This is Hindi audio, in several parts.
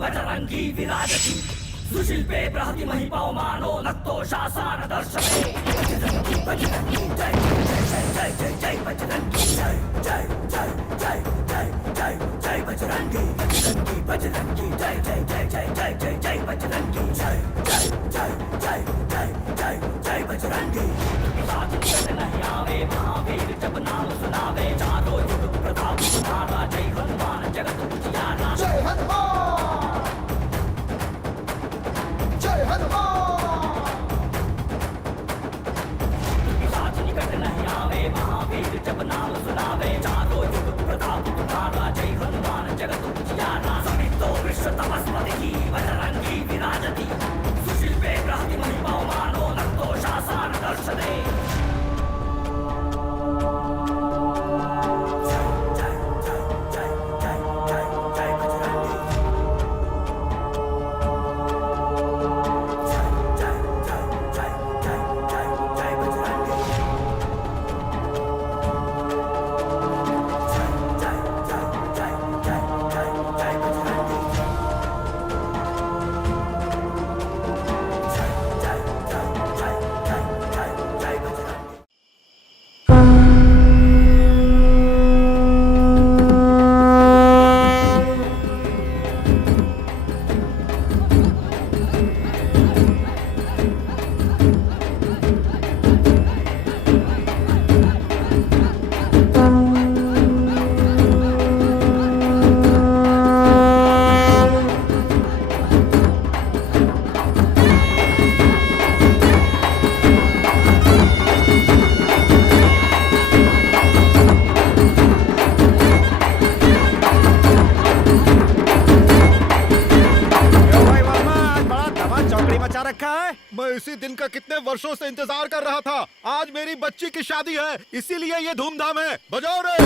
बजरंगी विराजति सुशिल्पे बृहति महिपवमानो नक्तो शासन दर्शने बजरंगी जय जय जय जय जय बजरंगी जय जय जय जय जय जय जय बजरंगी बजरंगी जय जय जय जय जय जय जय बजरंगी जय जय जय जय जय जय जय बजरंगी साथ नहीं आवे महावीर जब नाम सुनावे चारों युग प्रताप तुम्हारा जय हनुमान जगत उजियारा जय हनुमान जय हनुमान साथ निकट नहीं आवे महावीर जब नाम सुनावे चारों युग प्रताप तुम्हारा जय हनुमान जगत उजियारा समितो विश्व तपस्पति बजरंगी विराजति सुशिल्पे बृहति महिपवमानो नक्तो शासन दर्शने मैं इसी दिन का कितने वर्षों से इंतजार कर रहा था। आज मेरी बच्ची की शादी है, इसीलिए ये धूमधाम है। बजाओ रे।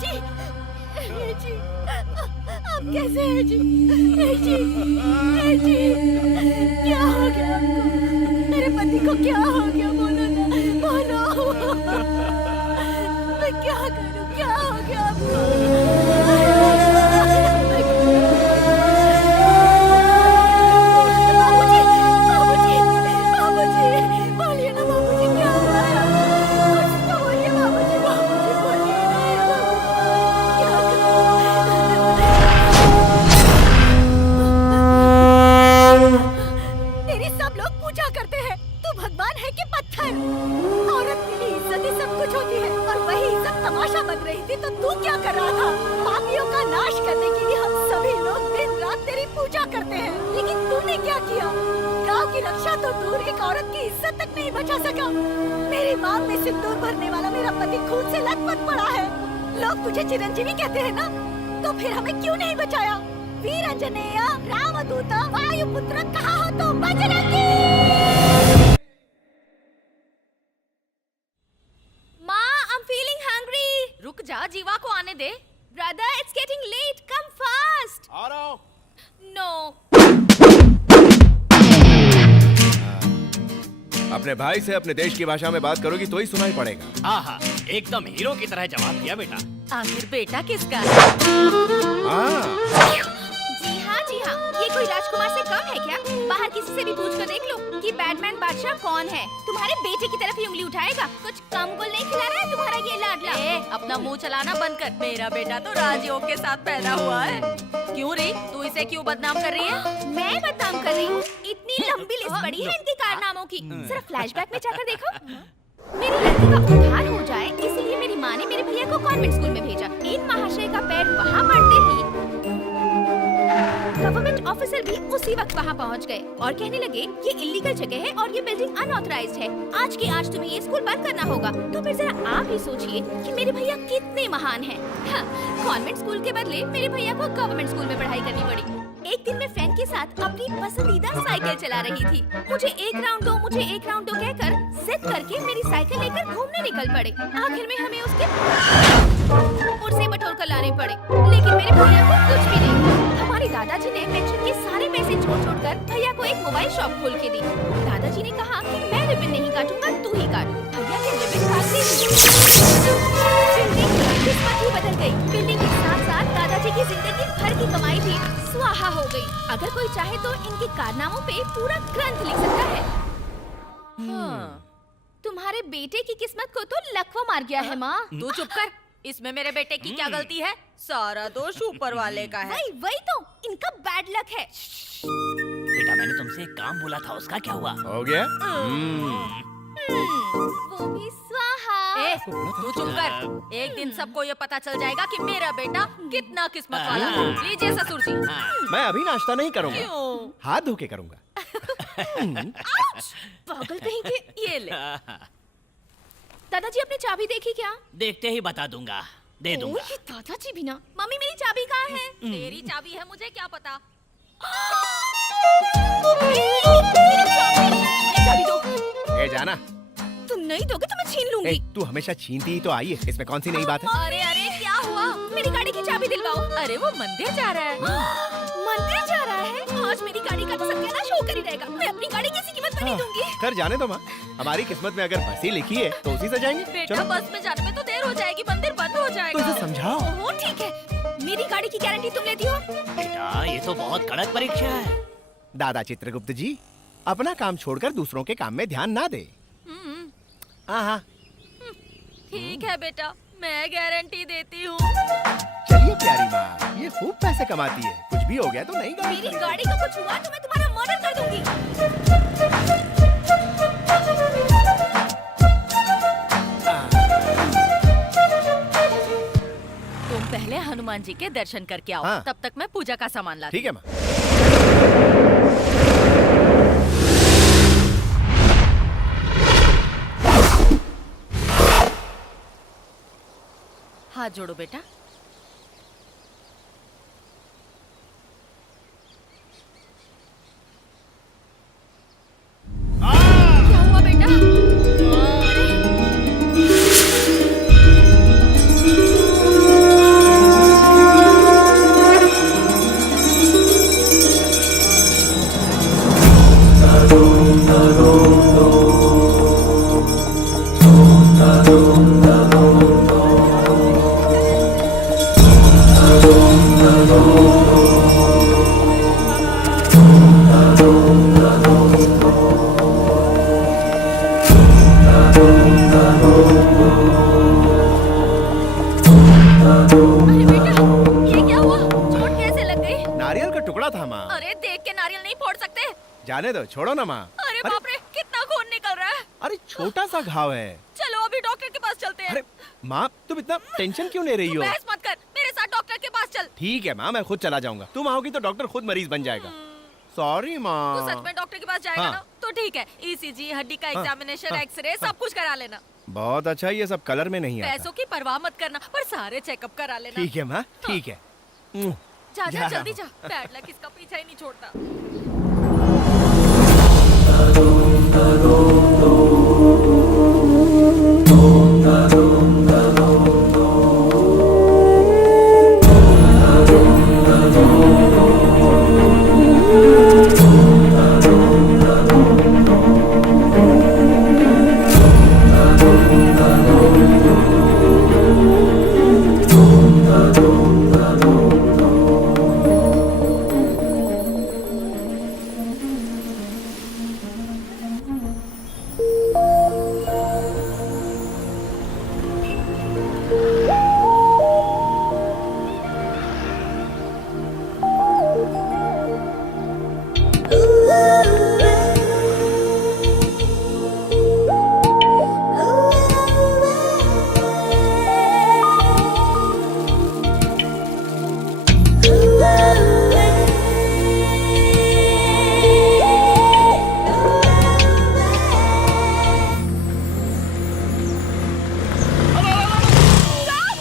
जी, जी, आप कैसे हैं जी? जी, जी, क्या हो गया आपको? मेरे पति को क्या हो गया? बोलो ना, बोलो। मैं क्या करूं? क्या हो गया आपको? बाबूजी, बाबूजी, बाबूजी, बोलिए ना बाबूजी, क्या हुआ है? कुछ तो बोलिए बाबूजी, बाबूजी बोलिए ना। क्या तेरी सब लोग पूजा करते हैं, तू भगवान है कि पत्थर? औरत के लिए इज्जत ही सब कुछ होती है, और वही इज्जत तमाशा बन रही थी तो तू क्या कर रहा था? पापियों का नाश करने के लिए हम सभी लोग दिन रात तेरी पूजा करते हैं, लेकिन तूने क्या किया? गांव की रक्षा तो दूर, एक औरत की इज्जत तक नहीं बचा सका। मेरी मांग में सिंदूर भरने वाला मेरा पति खून से लथपथ पड़ा है। लोग तुझे चिरंजीवी कहते हैं ना, तो फिर हमें क्यों नहीं बचाया? वीर अंजनेय, रामदूत, वायुपुत्र, कहाँ हो तुम? बजरंगी! माँ, I'm feeling hungry. रुक जा, जीवा को आने दे. Brother, it's getting late. Come fast. आ रहा हूँ। No. अपने भाई से अपने देश की भाषा में बात करोगी तो ही सुनाई पड़ेगा। हाँ, एकदम हीरो की तरह जवाब दिया बेटा। आखिर बेटा किसका है? हाँ, जी हाँ, ये कोई राजकुमार से कम है क्या? बाहर किसी से भी पूछ कर देख लो कि बैटमैन बादशाह कौन है। तुम्हारे बेटे की तरफ ही उंगली उठाएगा। कुछ कम गुल नहीं खिला रहा है तुम्हारा ये लाडला? अपना मुंह चलाना बंद कर। मेरा बेटा तो राजयोग के साथ पैदा हुआ है। क्यों रे, तू इसे क्यों बदनाम कर रही है? मैं बदनाम कर रही हूँ? इतनी लंबी लिस्ट पड़ी है इनके कारनामों की। जरा फ्लैशबैक में जाकर देखो। मेरी लड़की का उद्धार हो जाए, इसलिए मेरी माँ ने मेरे भैया को कॉन्वेंट स्कूल में भेजा। इन महाशय का पैर वहाँ पड़ते ही गवर्नमेंट ऑफिसर भी उसी वक्त वहाँ पहुँच गए और कहने लगे ये इलीगल जगह है और ये बिल्डिंग अनऑथराइज्ड है। आज के आज तुम्हें ये स्कूल बंद करना होगा। तो फिर जरा आप ही सोचिए कि मेरे भैया कितने महान हैं। हाँ, कॉन्वेंट स्कूल के बदले मेरे भैया को गवर्नमेंट स्कूल में पढ़ाई करनी पड़ी। एक दिन मैं फ्रेंड के साथ अपनी पसंदीदा साइकिल चला रही थी। मुझे एक राउंड दो कहकर जिद करके मेरी साइकिल लेकर घूमने निकल पड़े। आखिर में हमें उसके पुरसे बटोर कर लाने पड़े, लेकिन मेरे भैया को कुछ भी नहीं। हमारे दादाजी ने पेंशन के सारे पैसे छोड़ कर भैया को एक मोबाइल शॉप खोल के दी। दादाजी ने कहा कि मैं रिबन नहीं काटूंगा, तू ही काट। भैया के रिबन काटते किस्मत ही बदल गई। बिल्डिंग के साथ साथ दादाजी की जिंदगी भर की कमाई भी स्वाहा हो गई। अगर कोई चाहे तो इनके कारनामों पे पूरा ग्रंथ लिख सकता है। तुम्हारे बेटे की किस्मत को तो लकवा मार गया है माँ। तू चुप कर। इसमें मेरे बेटे की क्या गलती है? सारा दोष ऊपर वाले का है। वही तो, इनका बैड लक है। बेटा मैंने तुमसे एक काम बोला था, उसका क्या हुआ? हो गया? वो भी स्वाहा। तू चुप कर। एक दिन सबको ये पता चल जाएगा कि मेरा बेटा कितना किस्मत वाला है। लीजिए ससुर जी। मैं अभी नाश्ता नहीं करूँगा, क्यों? हाथ धो के करूँगा। पागल कहीं के। ये ले। दादाजी अपनी चाबी देखी क्या? देखते ही बता दूंगा, दे दूंगा। ये दादाजी भी ना। मम्मी मेरी चाबी कहाँ है? तेरी चाबी है, मुझे क्या पता। मेरी चाबी दो। ए जाना, तुम नहीं दोगे तो मैं छीन लूंगी। तू हमेशा छीनती ही तो आई है, इसमें कौन सी नई बात है? अरे अरे क्या हुआ? मेरी गाड़ी की चाबी दिलवाओ। अरे वो मंदिर जा रहा है। मंदिर जा रहा है? आज मेरी गाड़ी का तो सत्यानाश होकर ही रहेगा। मैं अपनी गाड़ी किसी कीमत पर नहीं दूंगी। कर जाने दो माँ, हमारी किस्मत में अगर बस ही लिखी है तो उसी से जाएंगे। बेटा चलो। बस में जाने में तो देर हो जाएगी, मंदिर बंद हो तो जाएगा। इसे समझाओ। ओहो ठीक है। मेरी गाड़ी की गारंटी तुम लेती हो? बेटा ये तो बहुत कड़क परीक्षा है। दादा चित्रगुप्त जी, अपना काम छोड़कर दूसरों के काम में ध्यान ना दे। हाँ, ठीक है बेटा, मैं गारंटी देती हूँ। चलिए प्यारी माँ, ये खूब पैसे कमाती है। कुछ भी हो गया तो नहीं गाड़ी मेरी गाड़ी को कुछ हुआ तो मैं तुम्हारा मर्डर कर दूंगी। तुम पहले हनुमान जी के दर्शन करके आओ। हाँ। तब तक मैं पूजा का सामान लाती ठीक है माँ। हाथ जोड़ो बेटा। क्या हुआ बेटा? जाने दो, छोड़ो ना माँ। अरे बाप रे, कितना खून निकल रहा है। अरे छोटा सा घाव है। चलो अभी डॉक्टर के पास चलते हैं। अरे माँ, तुम इतना टेंशन क्यों ले रही तू हो? बहस मत कर, मेरे साथ डॉक्टर के पास चल। ठीक है माँ, मैं खुद चला जाऊंगा। तुम आओगी तो डॉक्टर खुद मरीज बन जाएगा। सॉरी माँ। तू सच में डॉक्टर के पास जाएगा हाँ। ना? तो ठीक है, ईसीजी, हड्डी का एग्जामिनेशन, एक्सरे सब कुछ करा लेना। बहुत अच्छा, ये सब कलर में नहीं आता। पैसों की परवाह मत करना, पर सारे चेकअप करा लेना। ठीक है माँ, ठीक है। जा जा जल्दी रहा जा, बैड लक इसका पीछा ही नहीं छोड़ता।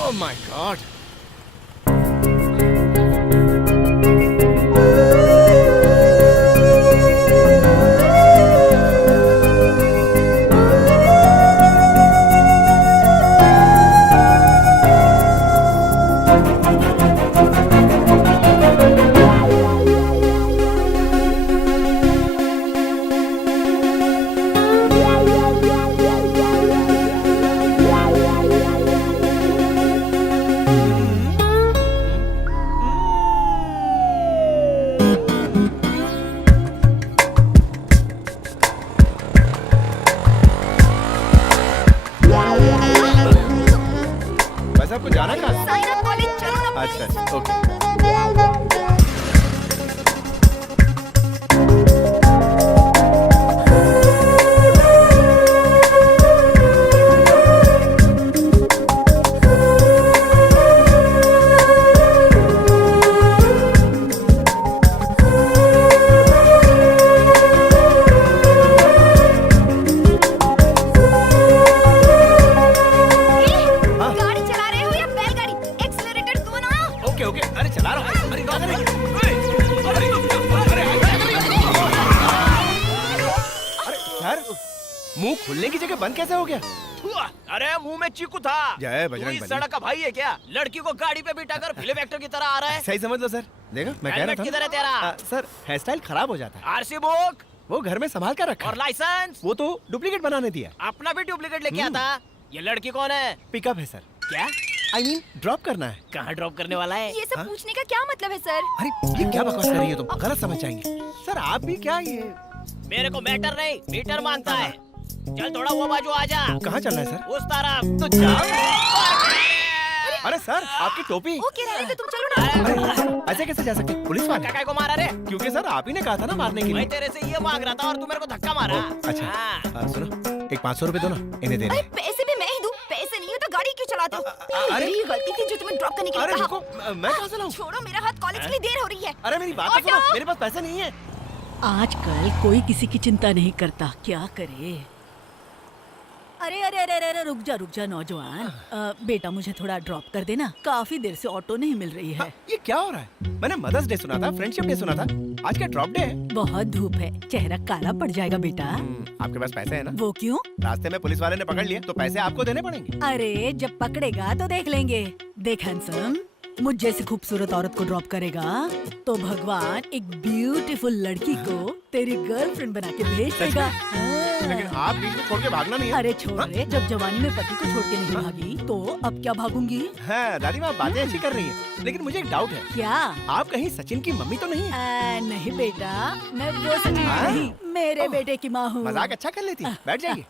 Oh my God! बस आपको जाना कहाँ? साइना कॉलेज चलो ना। अच्छा, ओके। गाड़ी चला रहे हो या बैलगाड़ी? एक्सीलरेटर दो ना। ओके ओके, अरे चला रहा हूँ। अरे अरे सर, मुंह खुलने की जगह बंद कैसे हो गया? अरे मुंह में चीकू था। जय तू बजरंग इस बली। सड़क का भाई है क्या? लड़की को गाड़ी पे बिठा कर फिल्म एक्टर की तरह आ रहा है। सही समझ लो सर। देखो मैं कह रहा हेलमेट था किधर ना। है तेरा? सर, हेयर स्टाइल खराब हो जाता है। आरसी बुक वो घर में संभाल कर रखा और है। लाइसेंस। वो तो डुप्लीकेट बनाने दिया। अपना भी डुप्लीकेट लेके आता। ये लड़की कौन है? पिकअप है सर। क्या? आई मीन ड्रॉप करना है। कहाँ ड्रॉप करने वाला है? ये सब पूछने का क्या मतलब है सर? अरे ये क्या बकवास कर रही हो तुम? गलत समझ जाएंगे। सर आप भी क्या ये? मेरे को मैटर नहीं, मीटर मानता है। चल थोड़ा वो बाजू आ जा। कहाँ चलना है सर? उस तरफ। तो जाओ। अरे सर, आपकी टोपी। ओके रहने दो, तुम चलो ना। अरे ऐसे कैसे जा सकते? पुलिस वाले? काका को मारा रे? क्योंकि सर आप ही ने कहा था ना मारने के मैं लिए। तेरे से ये मांग रहा था और तू मेरे को धक्का मारा। अच्छा हाँ। सुनो, एक 500 रुपए दो ना, इन्हें दे अरे दे। पैसे भी मैं ही दूं। पैसे नहीं हो तो गाड़ी क्यों चलाते हो? अरे- मेरी गलती थी जो तुम्हें ड्रॉप करने के लिए अरे कहा। रुको, मैं कहाँ से लाऊं? छोड़ो मेरा हाथ, कॉलेज के लिए देर हो रही है। अरे मेरी बात तो सुनो, मेरे पास पैसे नहीं है। आजकल कोई किसी की चिंता नहीं करता, क्या करे। अरे अरे अरे अरे रुक जा नौजवान। बेटा मुझे थोड़ा ड्रॉप कर देना, काफी देर से ऑटो नहीं मिल रही है। ये क्या हो रहा है? मैंने मदर्स डे सुना था, फ्रेंडशिप डे सुना था, आज क्या ड्रॉप डे है? बहुत धूप है, चेहरा काला पड़ जाएगा बेटा। आपके पास पैसे है ना? वो क्यों? रास्ते में पुलिस वाले ने पकड़ लिया तो पैसे आपको देने पड़ेंगे। अरे जब पकड़ेगा तो देख लेंगे। देख हैंडसम, मुझ जैसी खूबसूरत औरत को ड्रॉप करेगा तो भगवान एक ब्यूटीफुल लड़की को तेरी गर्लफ्रेंड बना के भेज देगा। लेकिन आप बीच में छोड़ के भागना नहीं है। अरे छोड़ रे, जब जवानी में पति को छोड़ के नहीं भागी तो अब क्या भागूंगी? हाँ, दादी माँ बातें अच्छी कर रही हैं, लेकिन मुझे एक डाउट है। क्या? आप कहीं सचिन की मम्मी तो नहीं है? नहीं बेटा, मैं वो सचिन हाँ? नहीं, मेरे बेटे की माँ हूँ। मजाक अच्छा कर लेती है। बैठ जाइए,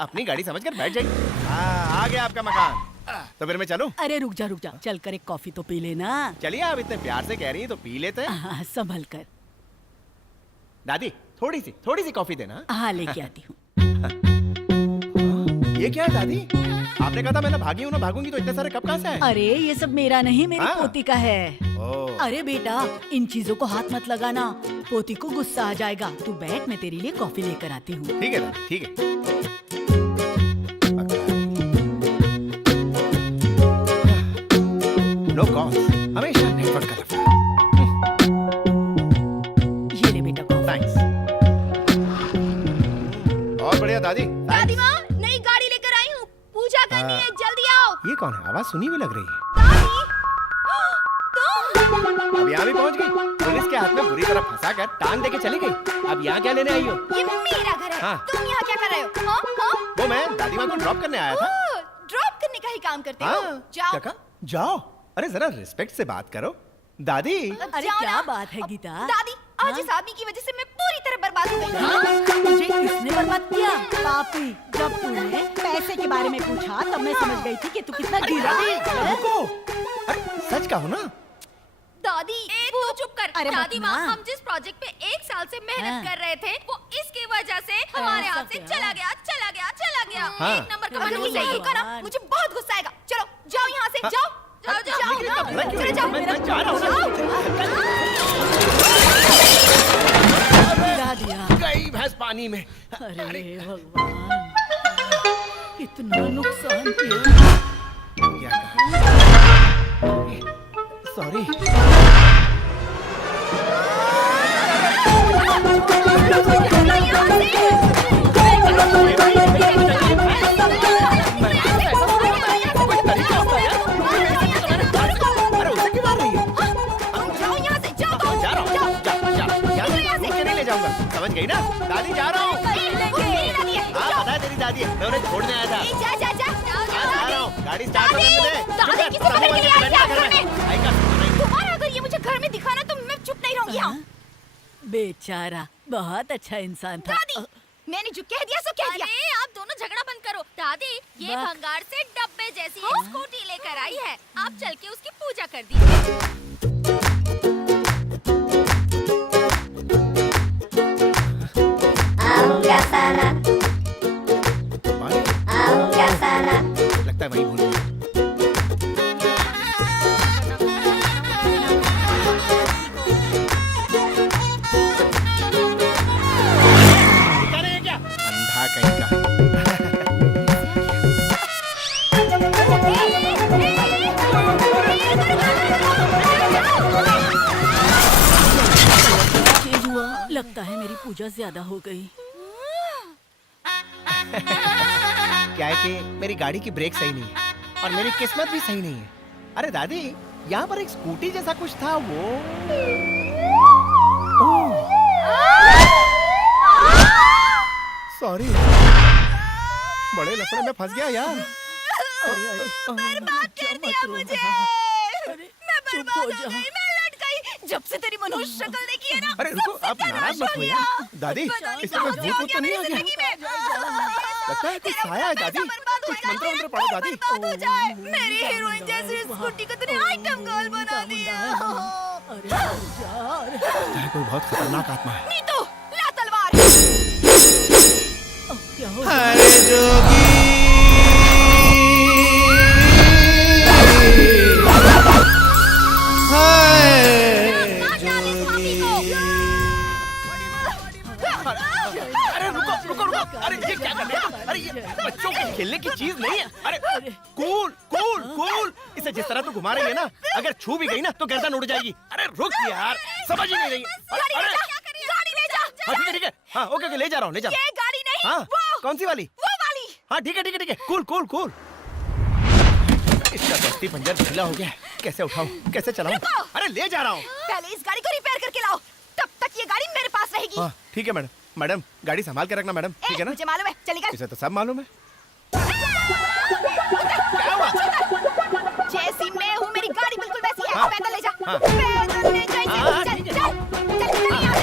अपनी गाड़ी समझकर बैठ जाइए। हाँ, आ गया आपका मकान। तो फिर मैं चलूं? अरे रुक जा, चल कर एक कॉफी तो पी लेना। चलिए, आप इतने प्यार से कह रही हैं तो पी लेते हैं। संभल कर। दादी थोड़ी सी कॉफी देना। हाँ लेके आती हूँ। ये क्या है दादी? आपने कहा था मैं ना भागी हूँ ना भागूंगी, तो इतने सारे कप कहाँ से आए? अरे ये सब मेरा नहीं, मेरी हाँ। पोती का है। ओह, अरे बेटा, इन चीजों को हाथ मत लगाना, पोती को गुस्सा आ जाएगा। तू बैठ, मैं तेरे लिए कॉफी लेकर आती हूँ। ठीक है दादी, ठीक है। नो कॉल्स, हमेशा नेटवर्क का लफड़ा। ये ले बेटा कॉफी। थैंक्स। बहुत बढ़िया दादी। दादी माँ, नई गाड़ी लेकर आई हूँ, पूजा करनी है, जल्दी आओ। ये कौन है? आवाज सुनी हुई लग रही है। दादी, अब यहाँ भी पहुँच गई। पुलिस के हाथ में बुरी तरह फंसा कर टांग देके चली गई। अब यहाँ क्या लेने आई हो? ये मेरा घर है। हाँ। तुम यहाँ क्या कर रहे हो? हाँ, हाँ? वो मैं दादी माँ को ड्रॉप करने आया था। ओह, ड्रॉप करने का ही काम करते हो? हाँ, जाओ। क्या कहा? जाओ। अरे जरा रिस्पेक्ट से बात करो दादी। अरे जाओ क्या ना। बात है गीता? दादी, आज हाँ? इस आदमी की वजह से मैं पूरी तरह बर्बाद हो गई। हाँ? मुझे किसने बर्बाद किया? पापी, जब तूने पैसे के बारे में पूछा तब मैं समझ गई थी कि तू कितना गिरा है। रुको, अरे सच कहो ना। दादी, तू चुप कर। अरे दादी मत माँ, ना। हम जिस प्रोजेक्ट पे 1 साल से मेहनत हाँ। कर रहे थे, वो इसकी वजह से हमारे ऐसा हाथ से क्या? चला गया। हाँ। 1 नंबर का अगर मनहूस ये है यही ये। करा, मुझे बहुत गुस्सा आएगा। चलो, जाओ यहाँ से, हाँ। जाओ। हाँ, जाओ लेकिन ना। इतना बुरा क्यों चलो है? जाओ। मैं जा रहा हूँ गिरा दिया। गई भैंस पानी में। अरे भगवान, कितना नुकसान किया। क्या कहा? सॉरी। अरे उसे क्यों मार रही है? जाओ यहाँ से, जाओ। जा रहा हूँ। जा रुक के नहीं ले जाऊंगा। समझ गई ना? दादी जा रहा हूँ। हाँ पता है तेरी दादी है, मैं उन्हें छोड़ने आया था। हाँ, जा रहा हूँ। गाड़ी स्टार्ट करने दे। दादी, चुप कर, किसी को सामने पकड़ के वाले ले आए बैठना क्या घर घर में। में? आएगा, सुनाई। तुम्हारा अगर ये मुझे घर में दिखा ना, तो मैं चुप नहीं रहूंगी यहाँ। बेचारा, बहुत अच्छा इंसान था। दादी, मैंने जो कह दिया सो कह दिया। अरे आप दोनों झगड़ा बंद करो। दादी, ये बक। भंगार से डब्बे जैसी एक स्कूटी लेकर आई है। आप चल के उसकी पूजा कर दीजिए। लगता है वही भूल गई। दिखा रहे हैं क्या? अंधा कहीं का। चेंज हुआ, लगता है मेरी पूजा ज्यादा हो गई। क्या है कि मेरी गाड़ी की ब्रेक सही नहीं है और मेरी किस्मत भी सही नहीं है। अरे दादी, यहाँ पर एक स्कूटी जैसा कुछ था, वो सॉरी, बड़े लफड़े में फंस गया यार। बर्बाद कर दिया मुझे। मैं चुप बर्बाद हो हो जा। गई, मैं लट गई। जब से तेरी मनोज शक्ल देखी है ना, अरे रुको, सबसे आप प्यारा नाराज मत हो यार। दादी, पता नहीं इसमें कोई कहाँ भूत तो नहीं आ गया? मेरी जिंदगी में। लगता है कुछ साया है दादी। बर्बाद हो कुछ जाए, मंत्र वंत्र पढ़ो दादी। बर्बाद हो जाए। मेरी हीरोइन जैसी स्कूटी को तूने आइटम गर्ल बना दिया। अरे यार, लगता है कोई बहुत खतरनाक आत्मा है। नीतू, ला तलवार। अब क्या हो अरे जोगी, अरे रुको रुको रुको, अरे ये क्या कर रहे हो? अरे ये बच्चों के खेलने की चीज नहीं है। अरे कूल कूल कूल, इसे जिस तरह तू घुमा रही है ना, अगर छू भी गई ना तो गर्दन उड़ जाएगी। अरे रुक यार, समझ ही नहीं रही। गाड़ी ले अरे जा, गाड़ी ले जा। हाँ ठीक है ठीक है, हाँ ओके ओके, ले जा रहा हूँ ले जा रहा ये गाड़ी नहीं, हूँ। हाँ वो कौन सी वाली? वाली। हाँ ठीक है ठीक है ठीक है, कूल कूल कूल। इसका दस्ती पंजर ढीला हो गया, कैसे उठाऊं कैसे चलाऊं? अरे ले जा रहा हूँ। पहले इस गाड़ी को रिपेयर करके लाओ, तब तक ये गाड़ी मेरे पास रहेगी। हाँ ठीक है मैडम, मैडम गाड़ी संभाल के रखना मैडम, ठीक है ना? मुझे मालूम है, चली गई। इसे तो सब मालूम है। क्या हुआ? जैसी मैं हूँ, मेरी गाड़ी बिल्कुल वैसी है। हाँ। पैदल ले जा, हाँ। पैदल ले जा। हाँ, चल ठीक है। चल चल चल यहाँ से।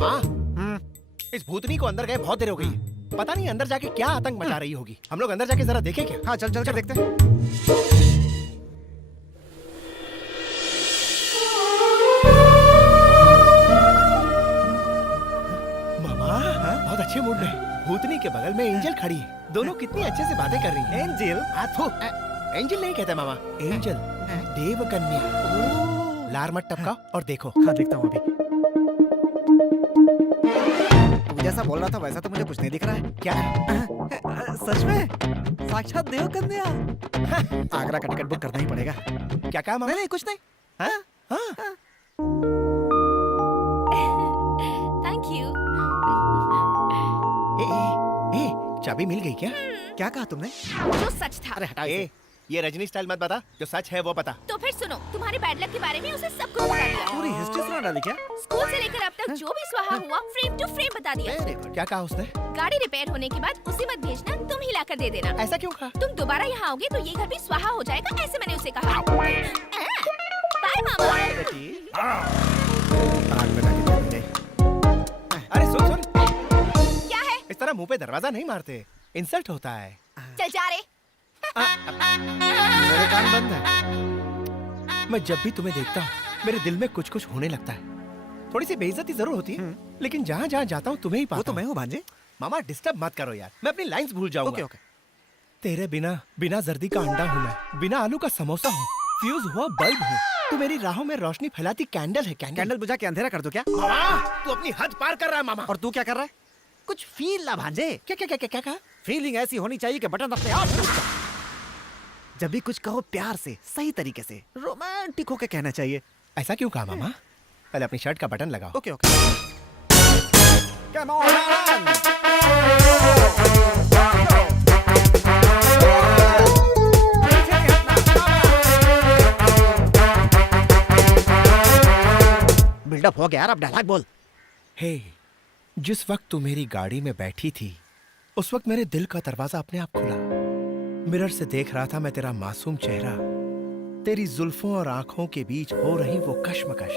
मामा इस भूतनी को अंदर गए बहुत देर हो गई है। पता नहीं अंदर जाके क्या आतंक मचा रही होगी। हम लोग अंदर जाके जरा देखें क्या? हाँ चल कर देखते हैं। मामा बहुत अच्छे मूड में। भूतनी के बगल में एंजल खड़ी है। दोनों कितनी अच्छे से बातें कर रही हैं। एंजल? एंजल नहीं कहते मामा, एंजल देव कन्या। लार मत टपका और देखो। हाँ देखता हूँ अभी। तू जैसा बोल रहा था वैसा तो मुझे कुछ नहीं दिख रहा है। क्या? सच में साक्षात देव कन्या। आगरा का टिकट बुक करना ही पड़ेगा। क्या कहा मामा? नहीं कुछ नहीं। हाँ? हाँ? Thank you. ए, चाबी मिल गई क्या? क्या कहा तुमने? जो सच था। अरे हटा ए, इसे। ये रजनी स्टाइल मत बता, जो सच है वो बता। तो फिर सुनो, तुम्हारे बैड लक के बारे में उसे सब कुछ बता दिया। पूरी हिस्ट्री सुना डाली क्या? स्कूल से लेकर अब तक जो भी स्वाहा हुआ फ्रेम टू फ्रेम बता दिया। क्या कहा उसने? गाड़ी रिपेयर होने के बाद उसे मत भेजना, तुम ही लाकर दे देना। ऐसा क्यों कहा? तुम दोबारा यहाँ आओगे तो ये घर भी स्वाहा हो जाएगा, ऐसे मैंने उसे कहा। बाय मामा। आग में डाली तुमने। अरे सुन। क्या है? इस तरह मुंह पे दरवाजा नहीं मारते, इंसल्ट होता है। चल जा रे। मेरे कान बंद है। मैं जब भी तुम्हें देखता हूँ मेरे दिल में कुछ कुछ होने लगता है। थोड़ी सी बेइज्जती जरूर होती है, लेकिन जहाँ जहाँ जाता हूँ तुम्हें ही वो पाता तो मैं हूँ। हूँ भांजे। मामा डिस्टर्ब मत करो यार, मैं अपनी लाइंस भूल जाऊंगा। Okay okay. तेरे बिना जर्दी का अंडा हूँ मैं, बिना आलू का समोसा हूँ, फ्यूज हुआ बल्ब हूँ। तू मेरी राहों में रोशनी फैलाती कैंडल है। कैंडल बुझा के अंधेरा कर दो क्या? मामा तू अपनी हद पार कर रहा है मामा। और तू क्या कर रहा है? कुछ फील ला भांजे। क्या क्या क्या क्या क्या कहा? फीलिंग ऐसी होनी चाहिए कि बटन अपने आप टूट जाए। जब भी कुछ कहो प्यार से, सही तरीके से, रोमांटिक होके कहना चाहिए। ऐसा क्यों कहा मामा? पहले अपनी शर्ट का बटन लगाओ। Okay okay. Come on! Build up हो गया यार, अब डायलॉग बोल। हे, जिस वक्त तू मेरी गाड़ी में बैठी थी उस वक्त मेरे दिल का दरवाजा अपने आप खुला। मिरर से देख रहा था मैं तेरा मासूम चेहरा, तेरी जुल्फों और आंखों के बीच हो रही वो कश्मकश।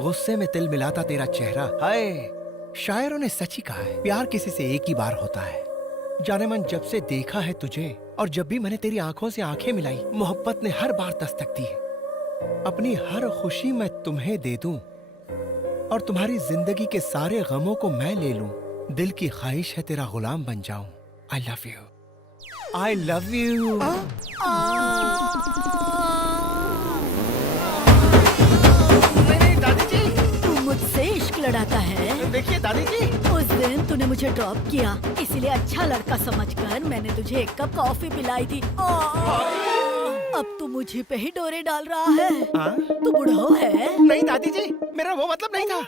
गुस्से में तिल मिलाता तेरा चेहरा। हाय, शायरों ने सच ही कहा है, प्यार किसी से एक ही बार होता है। जाने मन जब से देखा है तुझे और जब भी मैंने तेरी आंखों से आंखें मिलाई, मोहब्बत ने हर बार दस्तक दी है। अपनी हर खुशी मैं तुम्हें दे दूं और तुम्हारी जिंदगी के सारे गमों को मैं ले लूं। दिल की ख्वाहिश है तेरा गुलाम बन जाऊं। I love you, I love you. नहीं दादी जी, तू मुझसे इश्क लड़ाता है। देखिए दादी जी, उस दिन तूने मुझे ड्रॉप किया, इसीलिए अच्छा लड़का समझकर मैंने तुझे एक कप कॉफी पिलाई थी। अब तू मुझे पे ही डोरे डाल रहा है। तू बुढ़ो है। नहीं दादी जी, मेरा वो मतलब नहीं था।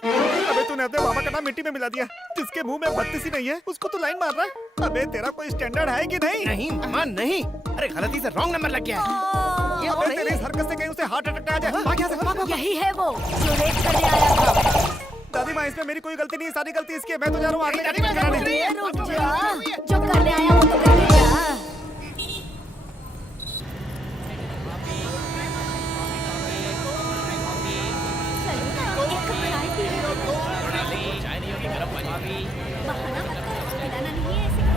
अबे तूने अपने बाबा का नाम मिट्टी में मिला दिया। जिसके मुंह में बत्तीस ही नहीं है उसको तू लाइन मार रहा है। अबे तेरा कोई स्टैंडर्ड है कि नहीं? नहीं मामा नहीं, अरे गलती से रॉन्ग नंबर लग गया। ये वो अबे नहीं तेरी इस हरकत से कहीं उसे हार्ट अटैक आ जाए। भाग यहाँ से, भाग, भाग। यही है वो जो रेप करने आया था। दादी माँ, इसमें मेरी कोई गलती नहीं है, सारी गलती इसकी है। मैं तो जा रहा हूँ आगे दादी माँ, कराने। रुक जा, जो करने आया वो तो करने जा। बहाना मत कर, पिलाना नहीं है ऐसे।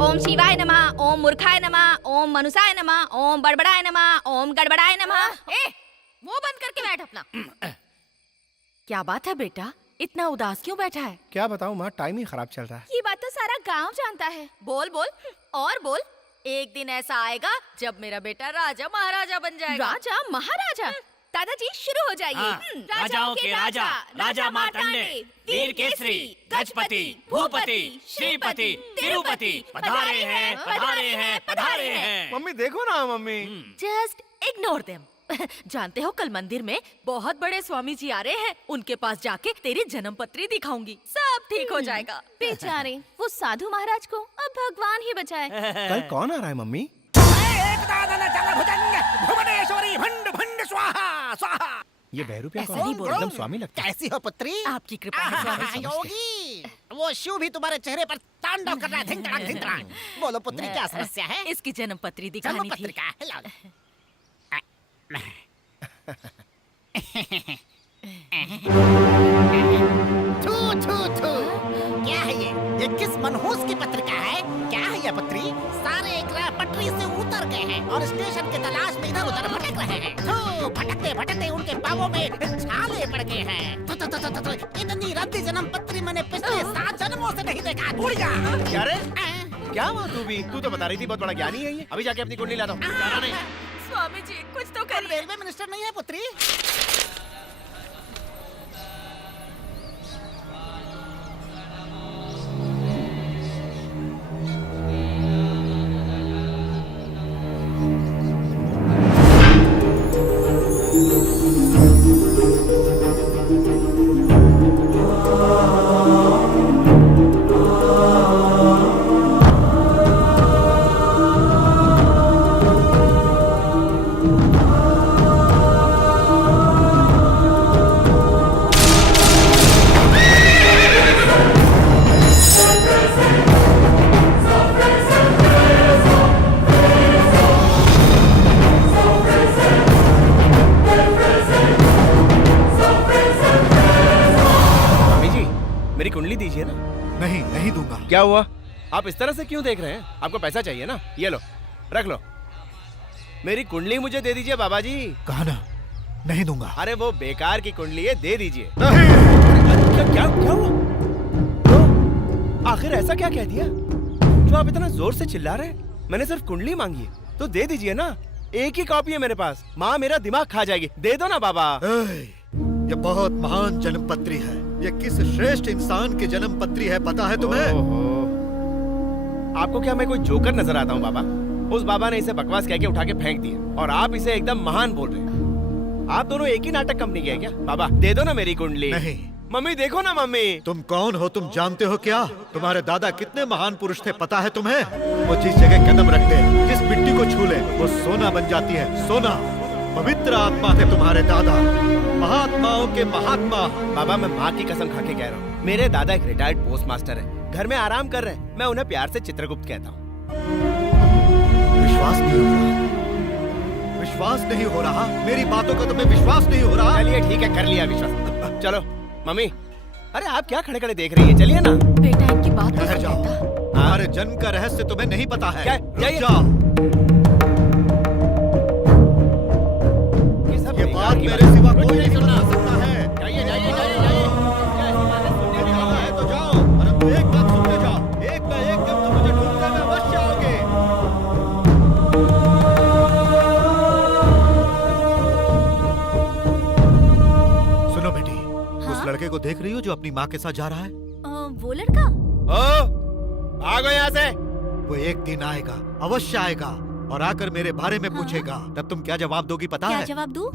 ओम शिवाय नमः, ओम मूर्खाय नमः, ओम मनुषाय नमः, ओम बड़बड़ाय नमः, ओम गड़बड़ाय नमः। ए, वो बंद करके बैठ अपना। क्या बात है बेटा, इतना उदास क्यों बैठा है? क्या बताऊं माँ, टाइम ही खराब चल रहा है। ये बात तो सारा गांव जानता है। बोल बोल और बोल। एक दिन ऐसा आएगा जब मेरा बेटा राजा महाराजा बन जाएगा। राजा महाराजा? दादाजी शुरू हो जाइए। राजाओं के राजा, राजा मार्तंडे, वीर केसरी, गजपति, भूपति, श्रीपति, तिरुपति, पधारे हैं, पधारे हैं, पधारे हैं। मम्मी देखो ना मम्मी। Just ignore them. जानते हो कल मंदिर में बहुत बड़े स्वामी जी आ रहे हैं, उनके पास जाके तेरी जन्म पत्री दिखाऊंगी, सब ठीक हो जाएगा। बेचारे वो साधु महाराज को अब भगवान ही बचाए। कल कौन आ रहा है मम्मी? ये बहरू क्या ऐसा नहीं बोल। एकदम स्वामी लगता है। कैसी हो पुत्री? आपकी कृपा है स्वामी समझते। योगी, वो शिव भी तुम्हारे चेहरे पर तांडव कर रहा है। धिंग तड़ांग, धिंग तड़ांग। बोलो पुत्री, क्या समस्या है? इसकी जन्म पत्री दिखानी जन्म थी। पत्रिका लाओ। थू थू थू, क्या है ये किस मनहूस की पत्रिका है? क्या है ये पत्री? सारे ग्रह पटरी से उतर गए हैं और स्टेशन की तलाश में इधर उधर भटक रहे हैं। थू, भटकते भटकते उनके पावों में छाले पड़ गए हैं। थू, थू, थू, थू, थू, थू, इतनी रद्दी जन्म पत्री मैंने पिछले 7 जन्मों से नहीं देखा। उड़ जा। क्या रे? क्या हुआ तू भी? तू तो बता रही थी बहुत बड़ा ज्ञानी है ये। अभी जाके अपनी कुंडली लाता हूँ। जाना नहीं। स्वामी जी कुछ तो करिए। रेलवे मिनिस्टर नहीं है पुत्री? मेरी कुंडली दीजिए ना। नहीं, नहीं दूंगा। क्या हुआ? आप इस तरह से क्यों देख रहे हैं? आपको पैसा चाहिए ना? ये लो, रख लो। मेरी कुंडली मुझे दे दीजिए बाबा जी। कहा ना, नहीं दूंगा। अरे वो बेकार की कुंडली है, दे दीजिए। नहीं। क्या हुआ? तो आखिर ऐसा क्या कह दिया जो आप इतना जोर से चिल्ला रहे हैं? मैंने सिर्फ कुंडली मांगी है, तो दे दीजिए ना। एक ही कॉपी है मेरे पास। माँ मेरा दिमाग खा जाएगी। दे दो ना बाबा। ये बहुत महान जन्म पत्री है। ये किस श्रेष्ठ इंसान की जन्म पत्री है पता है तुम्हें? आपको क्या मैं कोई जोकर नजर आता हूँ बाबा? उस बाबा ने इसे बकवास कह के उठा के फेंक दिया और आप इसे एकदम महान बोल रहे हैं। आप दोनों एक ही नाटक कंपनी के हैं क्या? बाबा दे दो ना मेरी कुंडली। नहीं। मम्मी देखो ना मम्मी। तुम कौन हो? तुम जानते हो क्या तुम्हारे दादा कितने महान पुरुष थे पता है तुम्हें? वो जिस जगह कदम रखते, जिस मिट्टी को छू ले, वो सोना बन जाती है। सोना। पवित्र आत्मा थे तुम्हारे दादा, महात्माओं के महात्मा। बाबा मैं माँ की कसम खा के कह रहा हूँ, मेरे दादा एक रिटायर्ड पोस्ट मास्टर है, घर में आराम कर रहे हैं। मैं उन्हें प्यार से चित्रगुप्त कहता हूँ। विश्वास नहीं हो रहा? विश्वास नहीं हो रहा? मेरी बातों का तुम्हें विश्वास नहीं हो रहा? चलिए ठीक है, कर लिया विश्वास। चलो मम्मी। अरे आप क्या खड़े खड़े देख रही है? चलिए ना। बेटा इनकी बात ठहर नहीं जाओ। सुनता। हमारे जन्म का रहस्य तुम्हें नहीं पता है। क्या? रुक जाओ। ये बात मेरे सिवा कोई नहीं समझ सकता है। जाइए जाइए जाइए जाइए। सुनने जाना है तो जाओ, परंतु एक बात सुनते जाओ। एक न एक दिन तुम मुझे ढूंढने में अवश्य आओगे। सुनो बेटी, उस लड़के को देख रही हो जो अपनी माँ के साथ जा रहा है? वो लड़का? ओ, भागो यहाँ से। वो एक दिन आएगा, अवश्य आएगा और आकर मेरे बारे में पूछेगा। तब तुम क्या जवाब दोगी पता क्या है? जवाब दूं?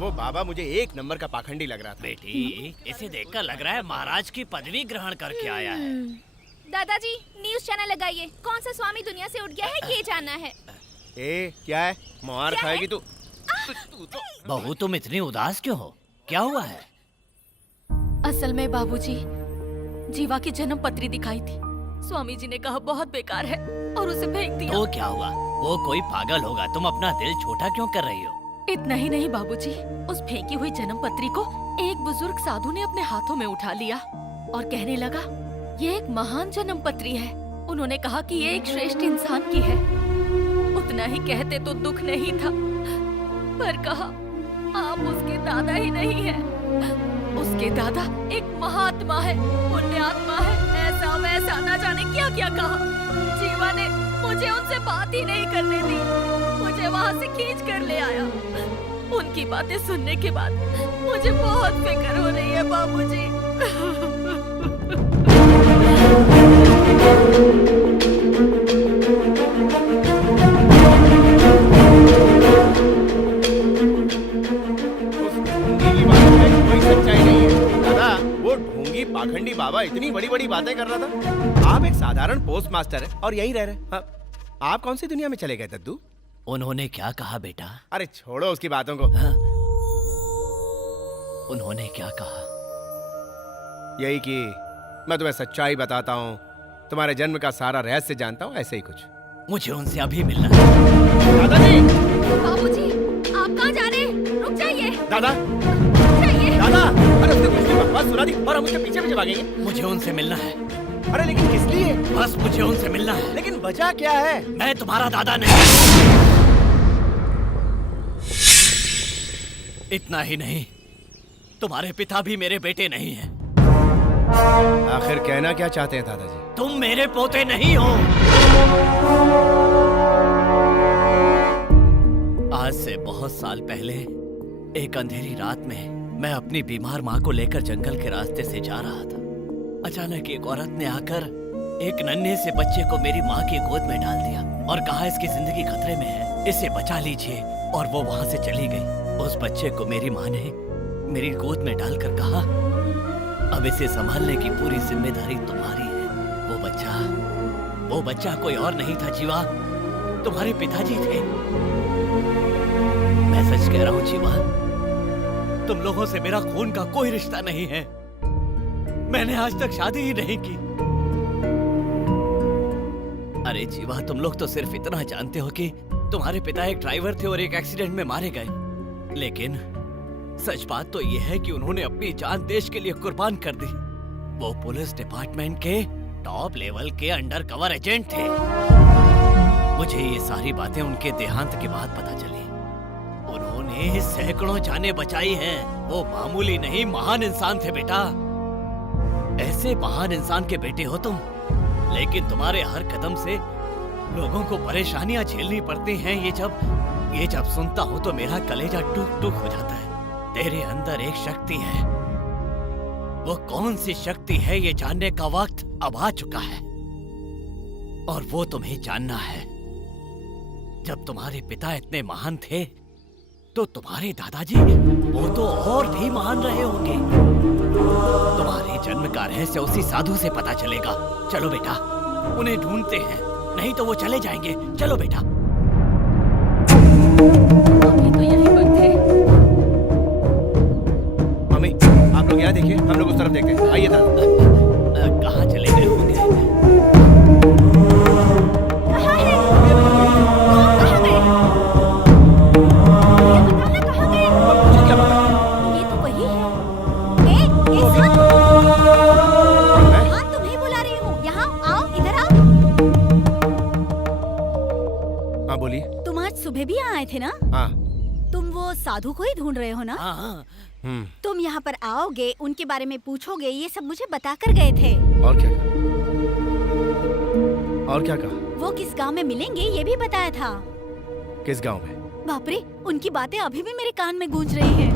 वो बाबा मुझे एक नंबर का पाखंडी लग रहा था। बेटी इसे देखकर लग रहा है महाराज की पदवी ग्रहण करके आया है। दादाजी न्यूज चैनल लगाइए, कौन सा स्वामी दुनिया से उठ गया है ये जानना है। ए क्या है? मुहार क्या खाएगी है? तू तो। बहू तुम इतनी उदास क्यों हो? क्या हुआ है? असल में बाबूजी, जीवा की जन्म पत्री दिखाई थी। स्वामी जी ने कहा बहुत बेकार है और उसे फेंक दिया। तो क्या हुआ? वो कोई पागल होगा, तुम अपना दिल छोटा क्यों कर रही हो? इतना ही नहीं बाबूजी, उस फेंकी हुई जन्म पत्री को एक बुजुर्ग साधु ने अपने हाथों में उठा लिया और कहने लगा ये एक महान जन्म पत्री है। उन्होंने कहा कि ये एक श्रेष्ठ इंसान की है। उतना ही कहते तो दुख नहीं था, पर कहा आप उसके दादा ही नहीं हैं। उसके दादा एक महात्मा है, पुण्यात्मा है, ऐसा वैसा न जाने क्या क्या कहा। जीवा ने मुझे उनसे बात ही नहीं करने दी, मुझे वहाँ से खींच कर ले आया। उनकी बातें सुनने के बाद मुझे बहुत फिक्र हो रही है बाबूजी। पाखंडी बाबा इतनी बड़ी बड़ी बातें कर रहा था। आप एक साधारण पोस्ट मास्टर है और यहीं रह रहे। हाँ, आप कौन सी दुनिया में चले गए दद्दू? उन्होंने क्या कहा बेटा? अरे छोड़ो उसकी बातों को। हाँ? उन्होंने क्या कहा? यही कि मैं तुम्हें सच्चाई बताता हूँ, तुम्हारे जन्म का सारा रहस्य जानता हूँ, ऐसे ही कुछ। मुझे उनसे अभी मिलना है। दादाजी! बाबूजी, आप कहाँ जा रहे हैं? रुक जाइए। दादा! रुक जाइए। दादा! अरे उसने कुछ भी बकवास सुना दी और हम उसके पीछे पीछे भागेंगे। मुझे उनसे मिलना है। अरे लेकिन किस लिए? बस मुझे उनसे मिलना है। लेकिन वजह क्या है? मैं तुम्हारा दादा नहीं। इतना ही नहीं, तुम्हारे पिता भी मेरे बेटे नहीं हैं। आखिर कहना क्या चाहते हैं दादाजी? तुम मेरे पोते नहीं हो। आज से बहुत साल पहले एक अंधेरी रात में मैं अपनी बीमार माँ को लेकर जंगल के रास्ते से जा रहा था। अचानक एक औरत ने आकर एक नन्हे से बच्चे को मेरी माँ की गोद में डाल दिया और कहा इसकी जिंदगी खतरे में है, इसे बचा लीजिए। और वो वहाँ से चली गई। उस बच्चे को मेरी माँ ने मेरी गोद में डालकर कहा, अब इसे संभालने की पूरी जिम्मेदारी तुम्हारी है। वो बच्चा कोई और नहीं था जीवा, तुम्हारे पिताजी थे। मैं सच कह रहा हूँ जीवा, तुम लोगों से मेरा खून का कोई रिश्ता नहीं है। मैंने आज तक शादी ही नहीं की। अरे जीवा, तुम लोग तो सिर्फ इतना जानते हो कि तुम्हारे पिता एक ड्राइवर थे और एक एक्सीडेंट में मारे गए। लेकिन सच बात तो यह है कि उन्होंने अपनी जान देश के लिए कुर्बान कर दी। वो पुलिस डिपार्टमेंट के टॉप लेवल के अंडर कवर एजेंट थे। मुझे ये सारी बातें उनके देहांत के बाद पता चली। उन्होंने सैकड़ों जानें बचाई हैं। वो मामूली नहीं, महान इंसान थे बेटा। ऐसे महान इंसान के बेटे हो तुम, लेकिन तुम्हारे हर कदम से लोगों को परेशानियां झेलनी पड़ती हैं। ये जब सुनता हूँ तो मेरा कलेजा टूक टूक हो जाता है। तेरे अंदर एक शक्ति है। वो कौन सी शक्ति है ये जानने का वक्त अब आ चुका है, और वो तुम्हें जानना है। जब तुम्हारे पिता इतने महान थे तो तुम्हारे दादाजी वो तो और भी महान रहे होंगे। तुम्हारे जन्म का रहस्य उसी साधु से पता चलेगा। चलो बेटा, उन्हें ढूंढते हैं, नहीं तो वो चले जाएंगे। चलो बेटा। अभी तो यहीं पर थे। मम्मी, आप लोग यहाँ देखिए, हम लोग उस तरफ देखते हैं। आइए दादा। कहाँ चले गए होंगे? कहाँ है? कहाँ गए? मुझे क्या पता? ये तो वही है। ए, सुन। हाँ, तुम्हें बुला रही हूँ। यहाँ आओ, इधर आओ। हाँ बोलिए। तुम आज सुबह भी यहाँ आए थे ना? हाँ। तुम वो साधु को ही ढूंढ रहे हो ना? हाँ। तुम यहाँ पर आओगे, उनके बारे में पूछोगे, ये सब मुझे बता कर गए थे। और क्या कहा? और क्या कहा? वो किस गांव में मिलेंगे ये भी बताया था। किस गांव में? बाप रे, उनकी बातें अभी भी मेरे कान में गूंज रही हैं।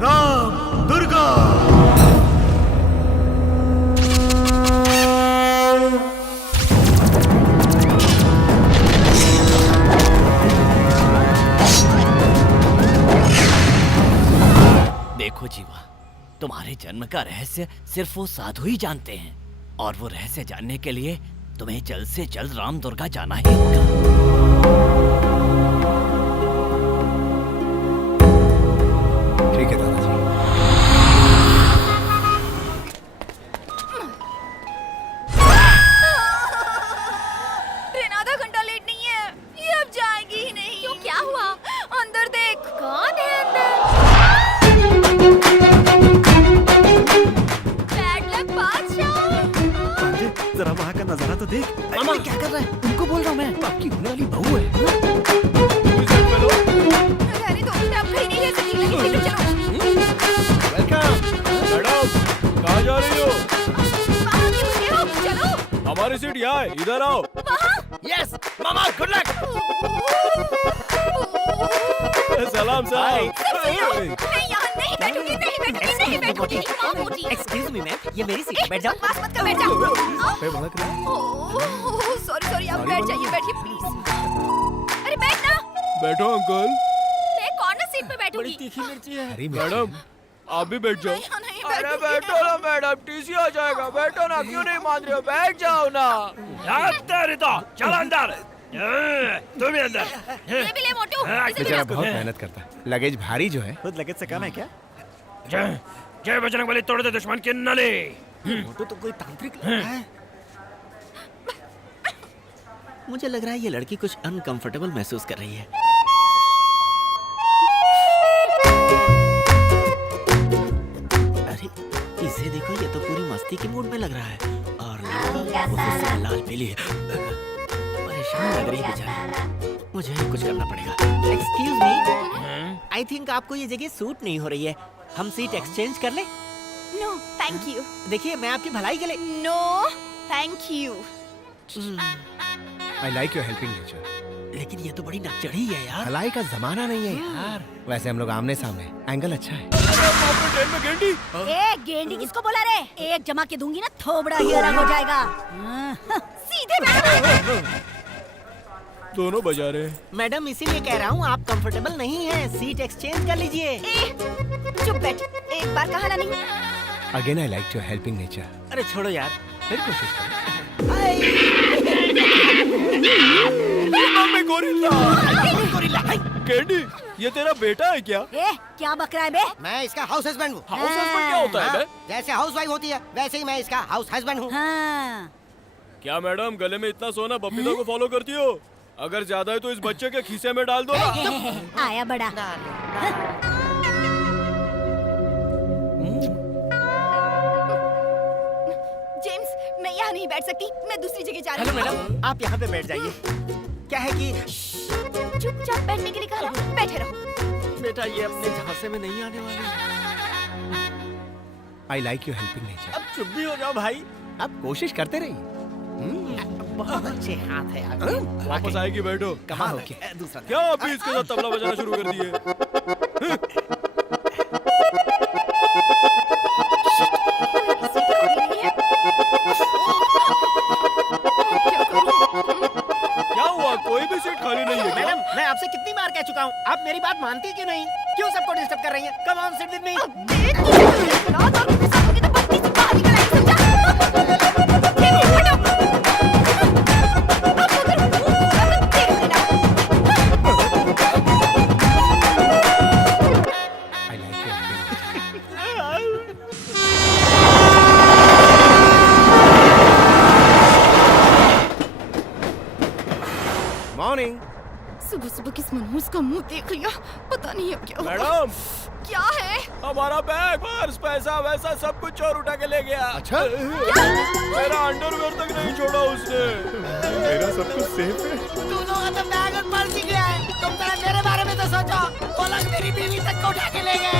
राम, दुर्गा। देखो जीवा, तुम्हारे जन्म का रहस्य सिर्फ वो साधु ही जानते हैं, और वो रहस्य जानने के लिए तुम्हें जल्द से जल्द राम दुर्गा जाना ही होगा। ठीक है दादाजी। ट्रेन आधा घंटा लेट नहीं है, ये अब जाएगी ही नहीं। क्यों, क्या हुआ? अंदर देख। कौन है अंदर? बैड लक बादशाह। जरा वहाँ का नजारा तो देख। मामा क्या कर रहा है? उनको बोल रहा हूँ मैं, आपकी होने वाली बहू है। अरे तो अब खड़ी नहीं रह सकती, लेकिन चलो। वेलकम। मैडम, कहाँ जा रही हो? वहाँ क्यों रुके हो? चलो। हमारी सीट यहाँ है, इधर आओ। यस मामा, गुड लक। सलाम मैं यहाँ नहीं बैठूंगी, नहीं बैठूंगी, नहीं बैठूंगी। एक्सक्यूज मी मैम, ये मेरी सीट, बैठ जाओ। पास मत कर, बैठ जाओ। सॉरी, आप बैठ जाइए, बैठिए प्लीज। अरे बैठ ना। बैठो अंकल। मैं कॉर्नर सीट पे बैठूंगी। तीखी मिर्ची है। अरे मैडम, आप भी बैठ जाओ। अरे बैठो ना मैडम, टीसी आ जाएगा। बैठो ना, क्यों नहीं मान रहे हो? बैठ जाओ ना। चल अंदर, तुम भी अंदर। ये भी ले मोटू, इसे भी बेचारा रख। बहुत मेहनत करता है, लगेज भारी जो है। खुद लगेज से कम है क्या? जय बजरंगबली, तोड़ दे दुश्मन की नली। मोटू तो कोई तांत्रिक लग रहा है। मुझे लग रहा है ये लड़की कुछ अनकंफर्टेबल महसूस कर रही है। अरे इसे देखो, ये तो पूरी मस्ती के मूड में लग रहा है। और लड़की ऑफिस से लाल पीली है, परेशान लग रही है बेचारी। मुझे कुछ करना पड़ेगा। एक्सक्यूज मी, आई थिंक आपको ये जगह सूट नहीं हो रही है। हम सीट एक्सचेंज कर ले? No thank you. देखिए, मैं आपकी भलाई के लिए। No thank you. I like your helping nature. लेकिन ये तो बड़ी नकचढ़ी है यार। भलाई का जमाना नहीं है यार। वैसे हम लोग आमने सामने, एंगल अच्छा है। ए गेंडी किसको बोला रे? एक जमा के दूंगी ना, थोबड़ा ही अलग हो जाएगा। सीधे बैठ। दोनों बजा रहे हैं। मैडम, इसीलिए कह रहा हूँ, आप कंफर्टेबल नहीं हैं, सीट एक्सचेंज कर लीजिए। ए, चुप बैठ, एक बार कहा ना नहीं। Again I like your helping nature. अरे छोड़ो यार। फिर कोशिश करो। कैंडी, ये तेरा बेटा है क्या? ए क्या बक रहा है बे? मैं इसका हाउस हस्बैंड हूँ। हाउस हस्बैंड क्या होता है बे? जैसे हाउस वाइफ होती है, वैसे ही मैं इसका हाउस हस्बैंड हूँ। हाँ। क्या मैडम, गले में इतना सोना बबीता को फॉलो करती हो? अगर ज्यादा है तो इस बच्चे के खीसे में डाल दो ना। आया बड़ा। जेम्स, मैं यहाँ नहीं बैठ सकती, मैं दूसरी जगह जा रही हेलो हूँ। मैडम, आप यहाँ पे बैठ जाइए। क्या है कि चुपचाप बैठने के लिए कहा ना, बैठे रहो। बेटा, ये अपने झांसे में नहीं आने वाली। आई लाइक योर हेल्पिंग नेचर। अब चुप भी हो जाओ भाई। आप कोशिश करते रहिए। बहुत अच्छे हाथ है यार। वापस आएगी, बैठो। कमाल हो गया। दूसरा क्या अभी इसके साथ तबला बजाना शुरू कर दिए? क्या हुआ? कोई भी सीट खाली नहीं है क्या? मैडम, मैं आपसे कितनी बार कह चुका हूँ, आप मेरी बात मानती क्यों नहीं? क्यों सबको डिस्टर्ब कर रही हैं? Come on, sit with me. I like your helping nature. Morning सुबह सुबह किस मनहूस का मुंह देख लिया, पता नहीं अब क्या होगा। मैडम, क्या है? हमारा बैग, पर्स, पैसा वैसा सब कुछ चोर उठा के ले गया। अच्छा? मेरा अंडरवेयर तक नहीं छोड़ा उसने। मेरा सब कुछ सेफ है। दोनों का तो बैग और पर्स ही गया है। तुम जरा मेरे बारे में तो सोचो। वो लोग मेरी बीवी तक को उठा के ले गए।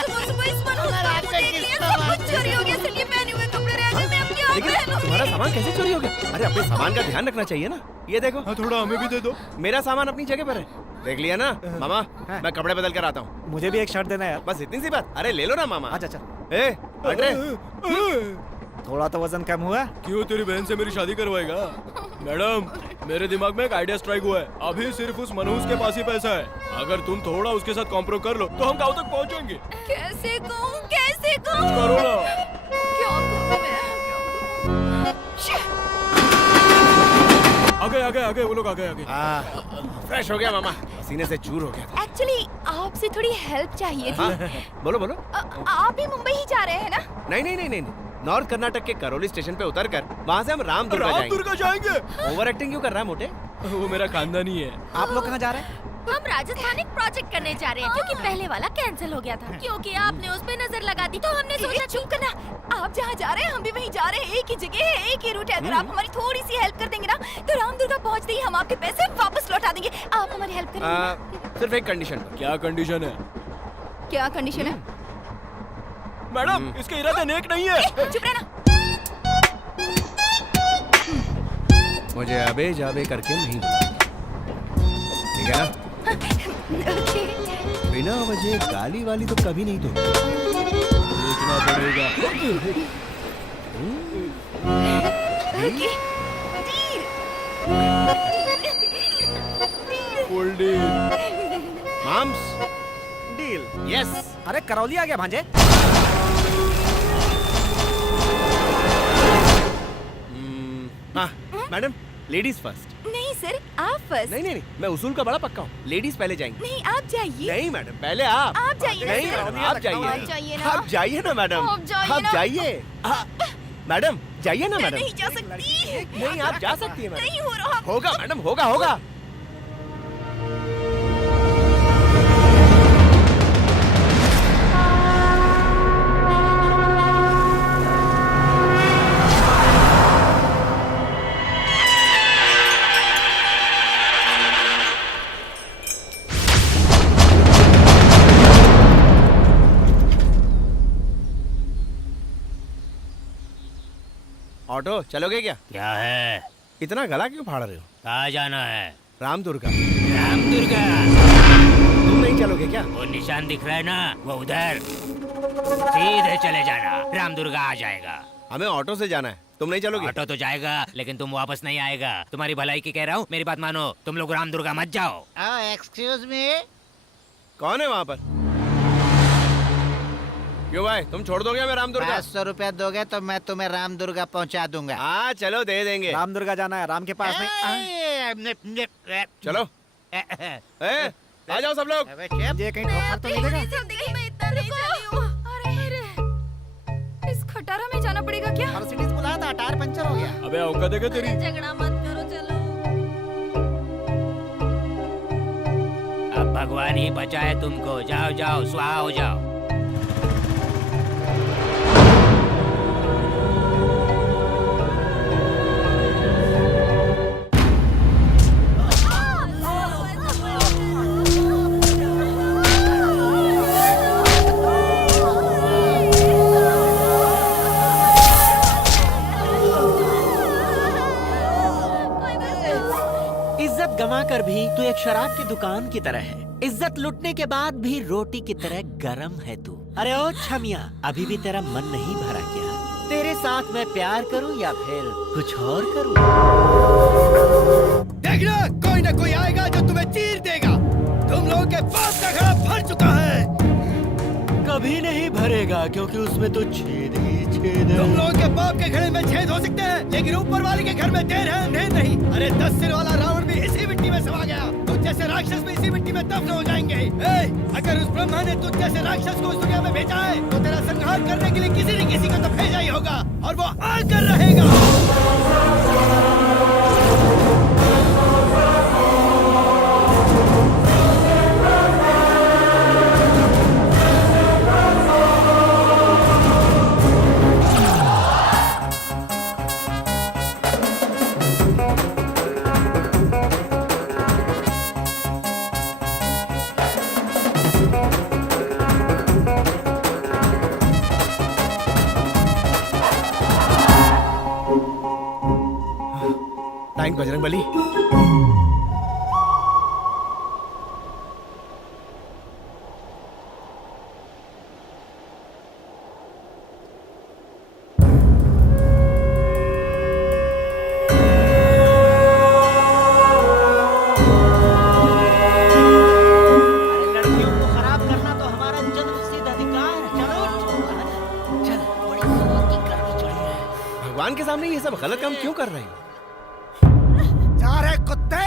सुबह सुबह इस मनहूस का मुंह देख लिया, सब कुछ चोरी हो गया। इसलिए पहने हुए कपड़े रह गए, मैं अब क्या पहनूं? तुम्हारा सामान कैसे चोरी हो गया? अरे अपने सामान का ध्यान रखना चाहिए ना। ये देखो। हाँ, थोड़ा हमें भी दे दो। मेरा सामान अपनी जगह पर है, देख लिया ना मामा। मैं कपड़े बदल कर आता हूँ। मुझे भी एक शर्ट देना यार। बस इतनी सी बात। अरे ले लो ना मामा। अच्छा अच्छा। ए, हट रे। थोड़ा तो वजन कम हुआ। क्यों, तेरी बहन से मेरी शादी करवाएगा? मैडम, मेरे दिमाग में एक आइडिया स्ट्राइक हुआ है। अभी सिर्फ उस मनहूस के पास ही पैसा है। अगर तुम थोड़ा उसके साथ कॉम्प्रो कर लो तो हम गाँव तक पहुँचेंगे। कैसे कहूँ, कैसे कहूँ? करो ना। क्या करूँ मैं? आ गए वो लोग, आ गए। फ्रेश हो गया मामा, सीने से चूर हो गया था। एक्चुअली आपसे थोड़ी हेल्प चाहिए थी। हाँ, बोलो बोलो। आप भी मुंबई ही जा रहे हैं ना? नहीं, नॉर्थ कर्नाटक के करौली स्टेशन पे उतरकर वहाँ से हम रामदुर्गा जाएंगे। ओवर एक्टिंग क्यों कर रहा है मोटे? वो मेरा खानदानी है। आप लोग कहाँ जा रहे हैं? हम राजस्थान एक प्रोजेक्ट करने जा रहे हैं, क्योंकि पहले वाला कैंसिल हो गया था। क्योंकि आपने उस पे नजर लगा दी, तो हमने सोचा चुप करना। आप जहाँ जा रहे हैं हम भी वहीं जा रहे हैं। एक ही जगह है, एक ही रूट है। अगर आप हमारी थोड़ी सी हेल्प कर देंगे ना, तो रामदुर्गा पहुँचते ही हम आपके पैसे वापस लौटा देंगे। आप हमारी हेल्प करेंगे? सिर्फ एक कंडीशन पर। क्या कंडीशन है? क्या कंडीशन है? मैडम, इसके इरादे नेक नहीं है। चुप रहना। मुझे अबे जाबे करके नहीं, ठीक है ना? बिना वजह गाली वाली तो कभी नहीं दूंगा। सोचना पड़ेगा। Mums, deal. यस। अरे करौली आ गया भांजे। हाँ मैडम, लेडीज फर्स्ट। नहीं सर, आप फर्स्ट। नहीं नहीं नहीं, मैं उसूल का बड़ा पक्का हूँ, लेडीज पहले जाएंगी। नहीं, आप जाइए। नहीं मैडम, पहले आप। आप जाइए ना नहीं सर। मैडम, आप आप जाइए। जाइए ना। आप जाइए ना मैडम। आप जाइए आप ना। जाइए। मैडम जाइए ना मैडम। नहीं जा सकती। नहीं, आप जा सकती है मैडम। नहीं हो रहा। होगा मैडम, होगा होगा। ऑटो चलोगे क्या? क्या है? इतना गला क्यों फाड़ रहे हो? कहाँ जाना है? रामदुर्गा। रामदुर्गा? तुम नहीं चलोगे क्या? वो निशान दिख रहा है ना, वो उधर सीधे चले जाना, रामदुर्गा आ जाएगा। हमें ऑटो से जाना है, तुम नहीं चलोगे? ऑटो तो जाएगा लेकिन तुम वापस नहीं आएगा। तुम्हारी भलाई की कह रहा हूँ, मेरी बात मानो। तुम लोग रामदुर्गा मत जाओ। Excuse me. कौन है वहाँ पर? क्यों भाई, तुम छोड़ दोगे हमें रामदुर्गा? 500 रुपया दोगे तो मैं तुम्हें रामदुर्गा पहुंचा दूंगा। हाँ चलो, दे देंगे। रामदुर्गा जाना है, राम के पास नहीं। चलो आ जाओ सब लोग। ये कहीं ठोकर तो नहीं देगा? जिंदगी में इतना नहीं चली हूँ। अरे इस खटारा में जाना पड़ेगा क्या? मर्सिडीज बुलाया था, टायर पंचर हो गया। अबे औकात है क्या तेरी? झगड़ा मत करो, चलो। अब भगवान ही बचाए तुमको। जाओ जाओ, स्वाहा हो जाओ। इज्जत गंवा कर भी तू एक शराब की दुकान की तरह है। इज्जत लुटने के बाद भी रोटी की तरह गरम है तू। अरे ओ छमिया, अभी भी तेरा मन नहीं भरा क्या? तेरे साथ मैं प्यार करूं या फिर कुछ और करूं? देखना, कोई ना कोई आएगा जो तुम्हें चीर देगा। तुम लोगों के बाप का घड़ा भर चुका है। कभी नहीं भरेगा क्योंकि उसमें तो छेद ही छेद है। तुम लोगों के बाप के घड़े में छेद हो सकते हैं, लेकिन ऊपर वाले के घर में देर है अंधेर नहीं। अरे 10 सिर वाला रावण भी इसी मिट्टी में समा गया। तुझ जैसे राक्षस भी इसी मिट्टी में दफन हो जाएंगे। अगर उस ब्रह्मा ने तुझ जैसे राक्षस को उस दुनिया में भेजा है तो तेरा संहार करने के लिए किसी न किसी को तो भेजा ही होगा, और वो आकर रहेगा। थैंक बजरंग बली। लड़कियों को खराब करना तो हमारा जन्मसिद्ध अधिकार है। चलो चल, बड़ी जोर की गर्मी चढ़ी है। भगवान के सामने ये सब गलत काम क्यों कर रहे हैं? जा रहे कुत्ते।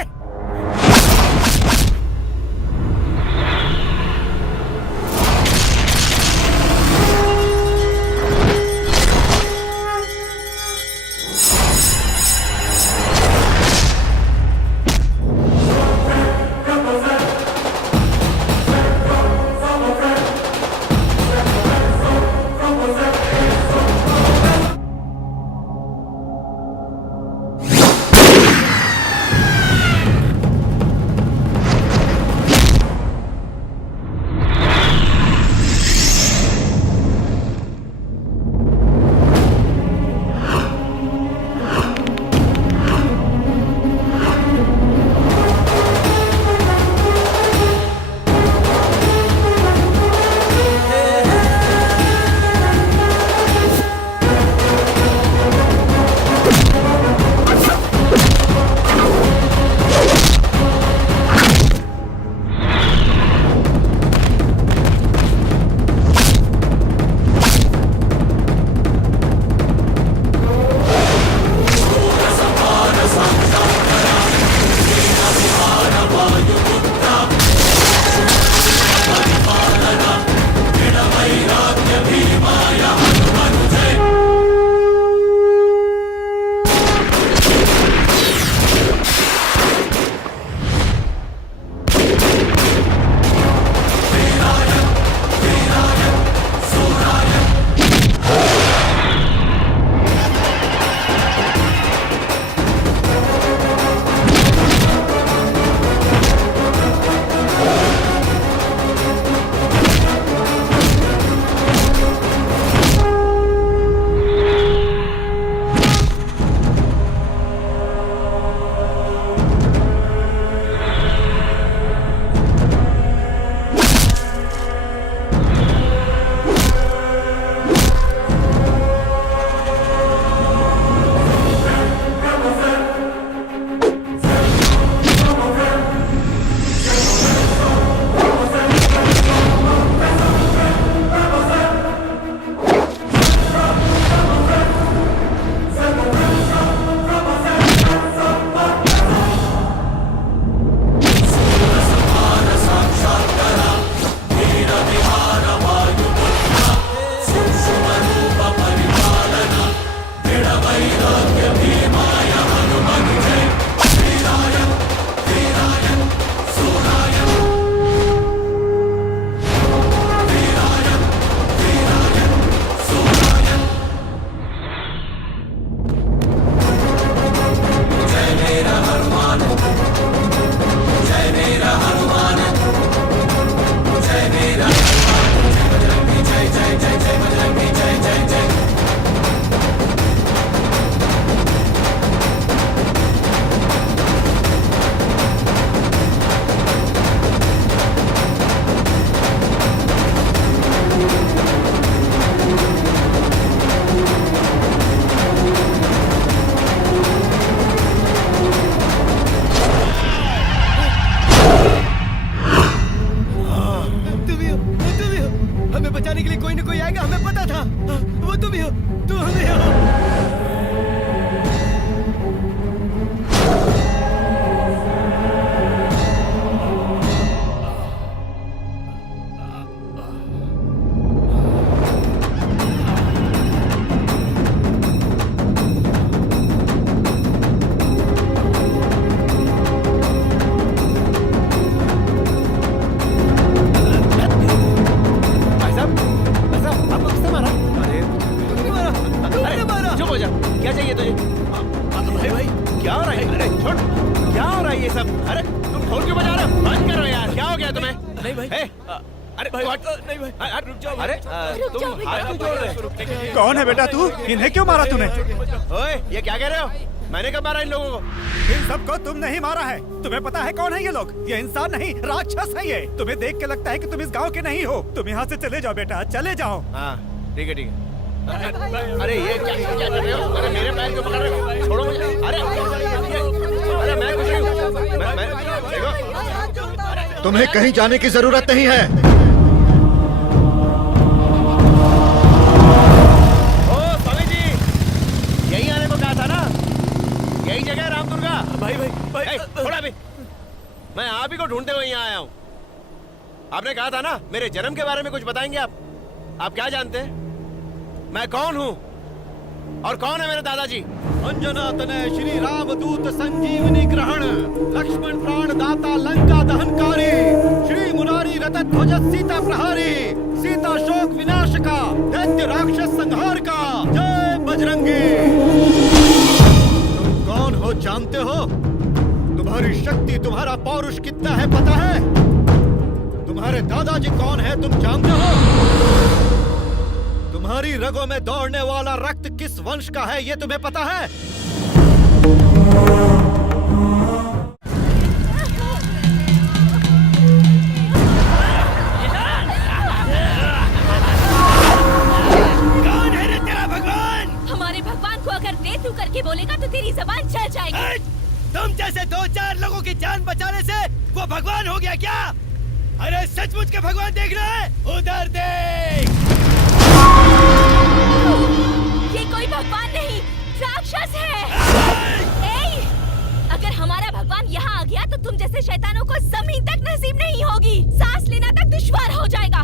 ये सब? अरे तुम ढोल क्यों बजा रहे हो? बंद करो यार, क्या हो गया तुम्हें? नहीं भाई। अरे भाई, what? नहीं भाई, रुक जाओ। अरे रुक जाओ तुम हाथ क्यों जोड़ रहे हो? कौन है बेटा तू? इन्हें क्यों मारा तूने? ओए, ये क्या कह रहे हो? मैंने कब मारा इन लोगों को? इन सबको तुम नहीं मारा है। तुम्हें पता है कौन है ये लोग? ये इंसान नहीं, राक्षस है ये। तुम्हें देख के लगता है कि तुम इस गांव के नहीं हो। तुम यहाँ से चले जाओ बेटा, चले जाओ। हाँ ठीक है ठीक है। अरे ये क्या कर रहे हो? अरे मेरे पैर क्यों पकड़ रहे हो? छोड़ो मुझे। अरे मैं कुछ नहीं हूँ। मैं देखो। तुम्हें कहीं जाने की जरूरत नहीं है। ओ स्वामी जी, यही आने को कहा था ना? यही जगह है रामदुर्गा। भाई थोड़ा भी, मैं आप ही को ढूंढते हुए यहाँ आया हूँ। आपने कहा था ना मेरे जन्म के बारे में कुछ बताएंगे आप क्या जानते हैं? मैं कौन हूँ और कौन है मेरे दादाजी? अंजना तनय श्री रामदूत संजीवनी ग्रहण, लक्ष्मण प्राण दाता लंका दहनकारी, श्री मुरारी रतन ध्वज सीता प्रहारी, सीता शोक विनाश का, दैत्य राक्षस संहार का, जय बजरंगी। तुम कौन हो जानते हो? तुम्हारी शक्ति, तुम्हारा पौरुष कितना है पता है? तुम्हारे दादाजी कौन है तुम जानते हो? तुम्हारी रगों में दौड़ने वाला रक्त किस वंश का है ये तुम्हें पता है? कौन है रे तेरा भगवान? हमारे भगवान को अगर दे तू करके बोलेगा तो तेरी जबान चल जाएगी। तुम जैसे 2-4 लोगों की जान बचाने से वो भगवान हो गया क्या? अरे सचमुच के भगवान देख रहा है? उधर देख। ये कोई भगवान नहीं, राक्षस है। ए, अगर हमारा भगवान यहाँ आ गया तो तुम जैसे शैतानों को जमीन तक नसीब नहीं होगी। सांस लेना तक दुश्वार हो जाएगा।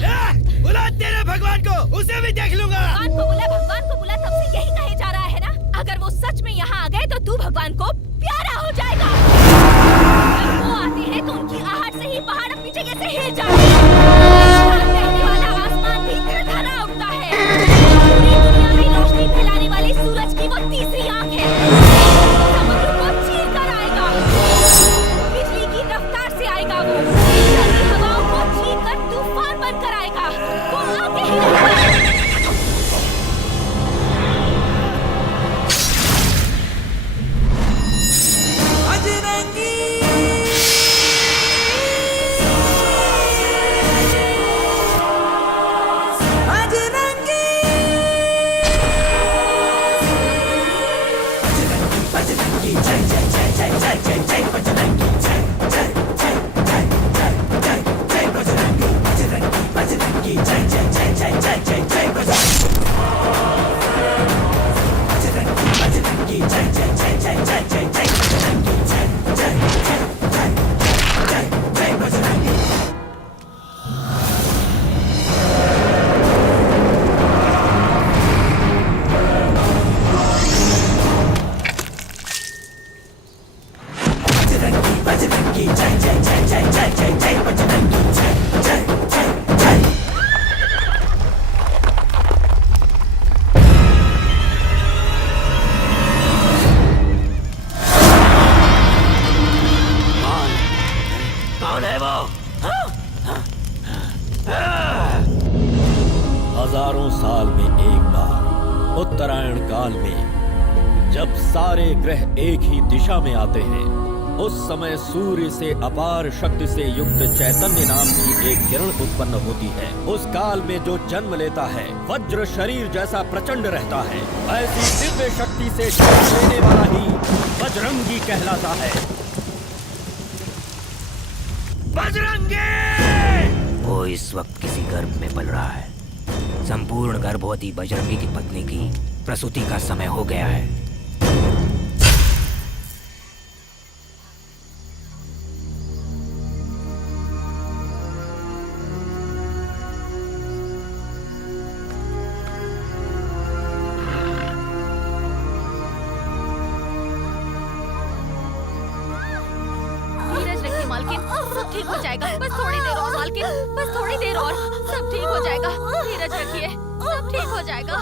बुला तेरे भगवान को, उसे भी देख लूंगा। भगवान को बुला तब से यही कहे जा रहा है ना? अगर वो सच में यहाँ आ गए तो तू भगवान को प्यारा हो जाएगा। जब वो आते हैं तो उनकी आहट से ही पहाड़ अपनी जगह से हिल जाते हैं। रहने वाला आसमान भी धड़धड़ा उठता है। पूरी दुनिया में रोशनी फैलाने वाले सूरज की वो तीसरी आंख है। समुद्र को चीर कर आएगा। बिजली की रफ्तार से आएगा वो। ठंडी हवाओं को छीन कर तूफान बनकर आएगा। वो आगे ही रहेगा। हजारों साल में एक बार उत्तरायण काल में जब सारे ग्रह एक ही दिशा में आते हैं, उस समय सूर्य से अपार शक्ति से युक्त चैतन्य नाम की एक किरण उत्पन्न होती है। उस काल में जो जन्म लेता है वज्र शरीर जैसा प्रचंड रहता है। ऐसी दिव्य शक्ति से जन्म लेने वाला ही बजरंगी कहलाता है। बजरंगी! वो इस वक्त किसी गर्भ में पल रहा है। संपूर्ण गर्भवती बजरंगी की पत्नी की प्रसूति का समय हो गया है। धीरज रखिए मालकिन, सब ठीक हो जाएगा। बस थोड़ी देर और मालकिन, बस थोड़ी देर और, सब ठीक हो जाएगा। धीरज रखिए, सब ठीक हो जाएगा।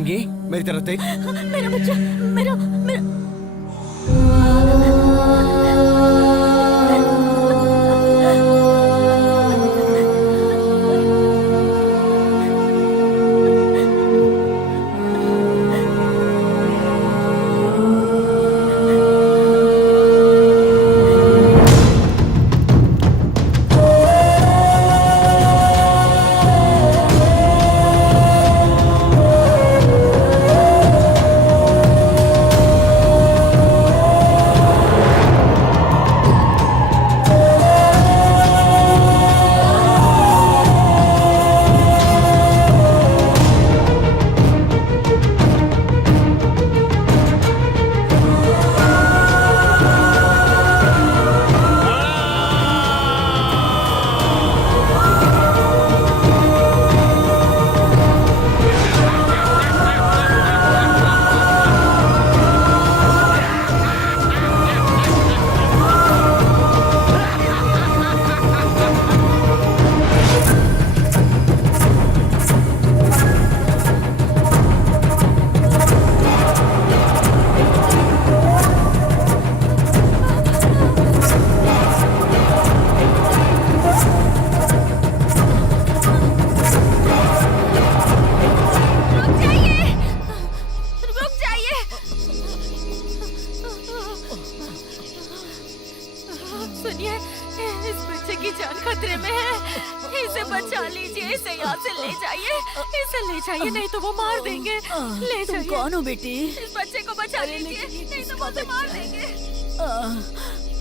शिवांगी मेरी तरफ देख। मेरा बच्चा, मेरा मेरा सुनिए, इस बच्चे की जान खतरे में है। इसे बचा लीजिए, इसे यहाँ से ले जाइए, इसे ले जाइए, नहीं तो वो मार देंगे। ले तुम जाइए। कौन हो बेटी? इस बच्चे को बचा लीजिए, नहीं तो वो उसे मार देंगे।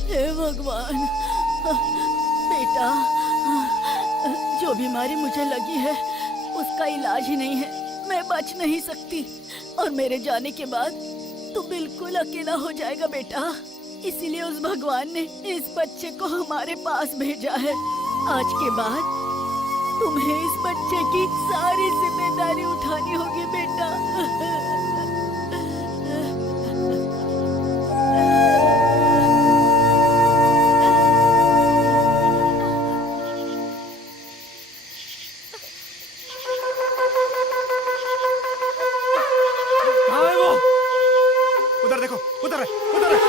हे भगवान, बेटा, जो बीमारी मुझे लगी है उसका इलाज ही नहीं है। मैं बच नहीं सकती और मेरे जाने के बाद तू बिल्कुल अकेला हो जाएगा बेटा। इसीलिए उस भगवान ने इस बच्चे को हमारे पास भेजा है। आज के बाद तुम्हें इस बच्चे की सारी जिम्मेदारी उठानी होगी बेटा। कहाँ है वो? उधर देखो, उधर है, उधर है।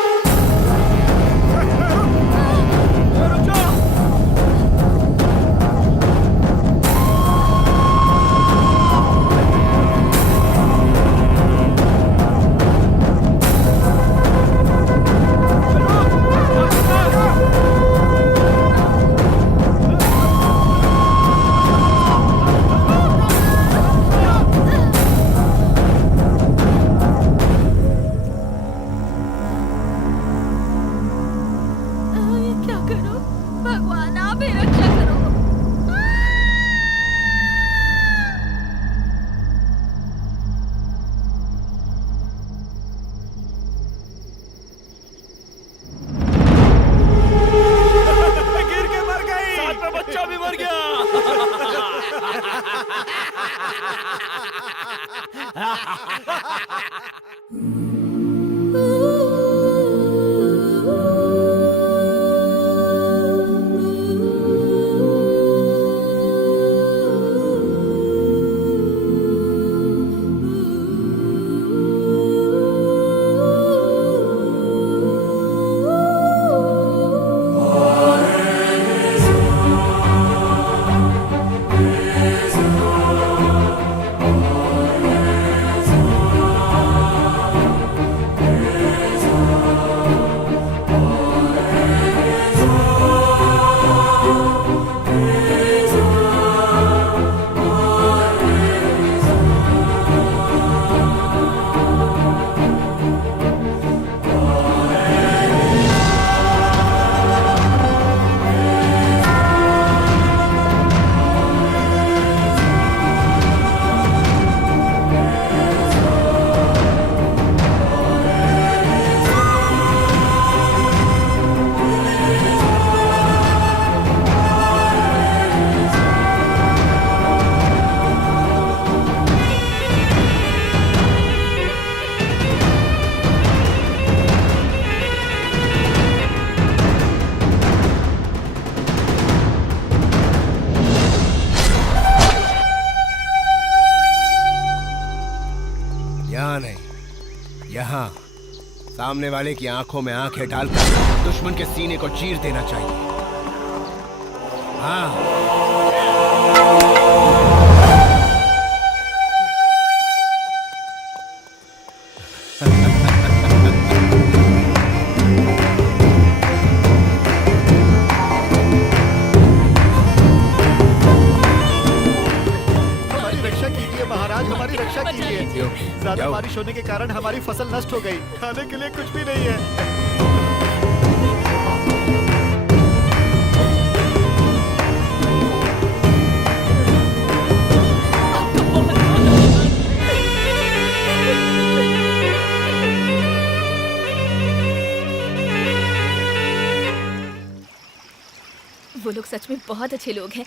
सामने वाले की आंखों में आंखें डालकर दुश्मन के सीने को चीर देना चाहिए। हाँ। हमारी रक्षा कीजिए महाराज, हमारी रक्षा कीजिए। ज्यादा क्या हुआ? बारिश होने के कारण हमारी फसल नष्ट हो गई, खाने के लिए कुछ भी नहीं है। वो लोग सच में बहुत अच्छे लोग हैं।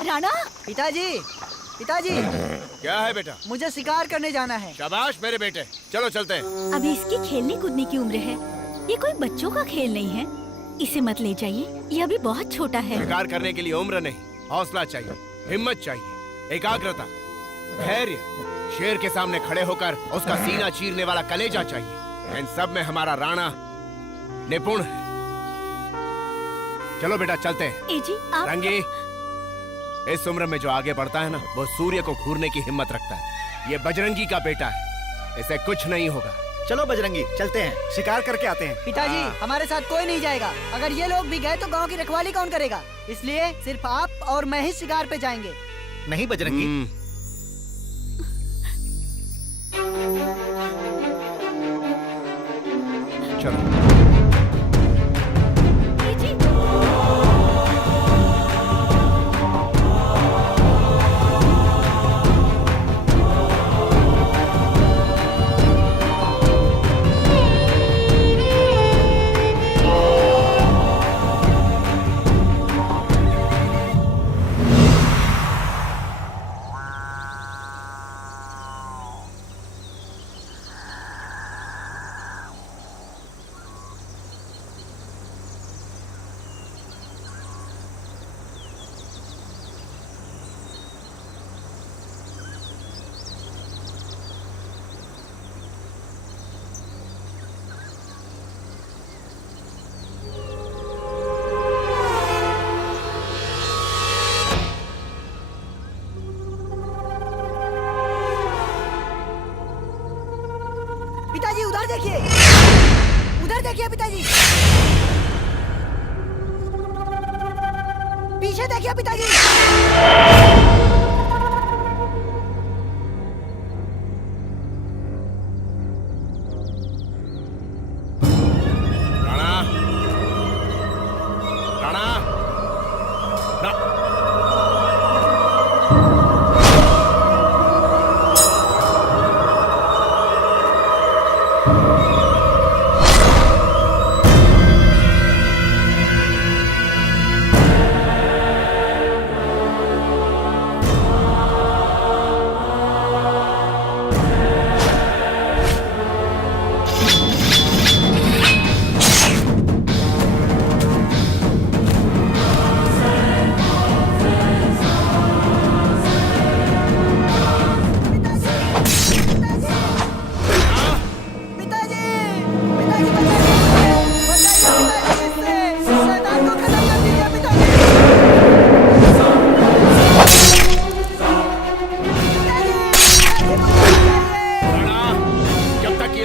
राणा, पिताजी, पिताजी, क्या है बेटा? मुझे शिकार करने जाना है। शाबाश मेरे बेटे, चलो चलते हैं। अभी इसकी खेलने कूदने की उम्र है, ये कोई बच्चों का खेल नहीं है। इसे मत ले जाइए, ये अभी बहुत छोटा है। शिकार करने के लिए उम्र नहीं, हौसला चाहिए, हिम्मत चाहिए, एकाग्रता, धैर्य, शेर के सामने खड़े होकर उसका सीना चीरने वाला कलेजा चाहिए। इन सब में हमारा राणा निपुण है। चलो बेटा चलते हैं। ए जी, आप रंगी, इस उम्र में जो आगे बढ़ता है ना, वो सूर्य को घूरने की हिम्मत रखता है। ये बजरंगी का बेटा है, इसे कुछ नहीं होगा। चलो बजरंगी, चलते हैं, शिकार करके आते हैं। पिताजी, हमारे साथ कोई नहीं जाएगा। अगर ये लोग भी गए तो गांव की रखवाली कौन करेगा? इसलिए सिर्फ आप और मैं ही शिकार पे जाएंगे। नहीं बजरंगी, चलो। ए जी, पिताजी उधर देखिए, उधर देखिए पिताजी, पीछे देखिए पिताजी। राणा, राणा,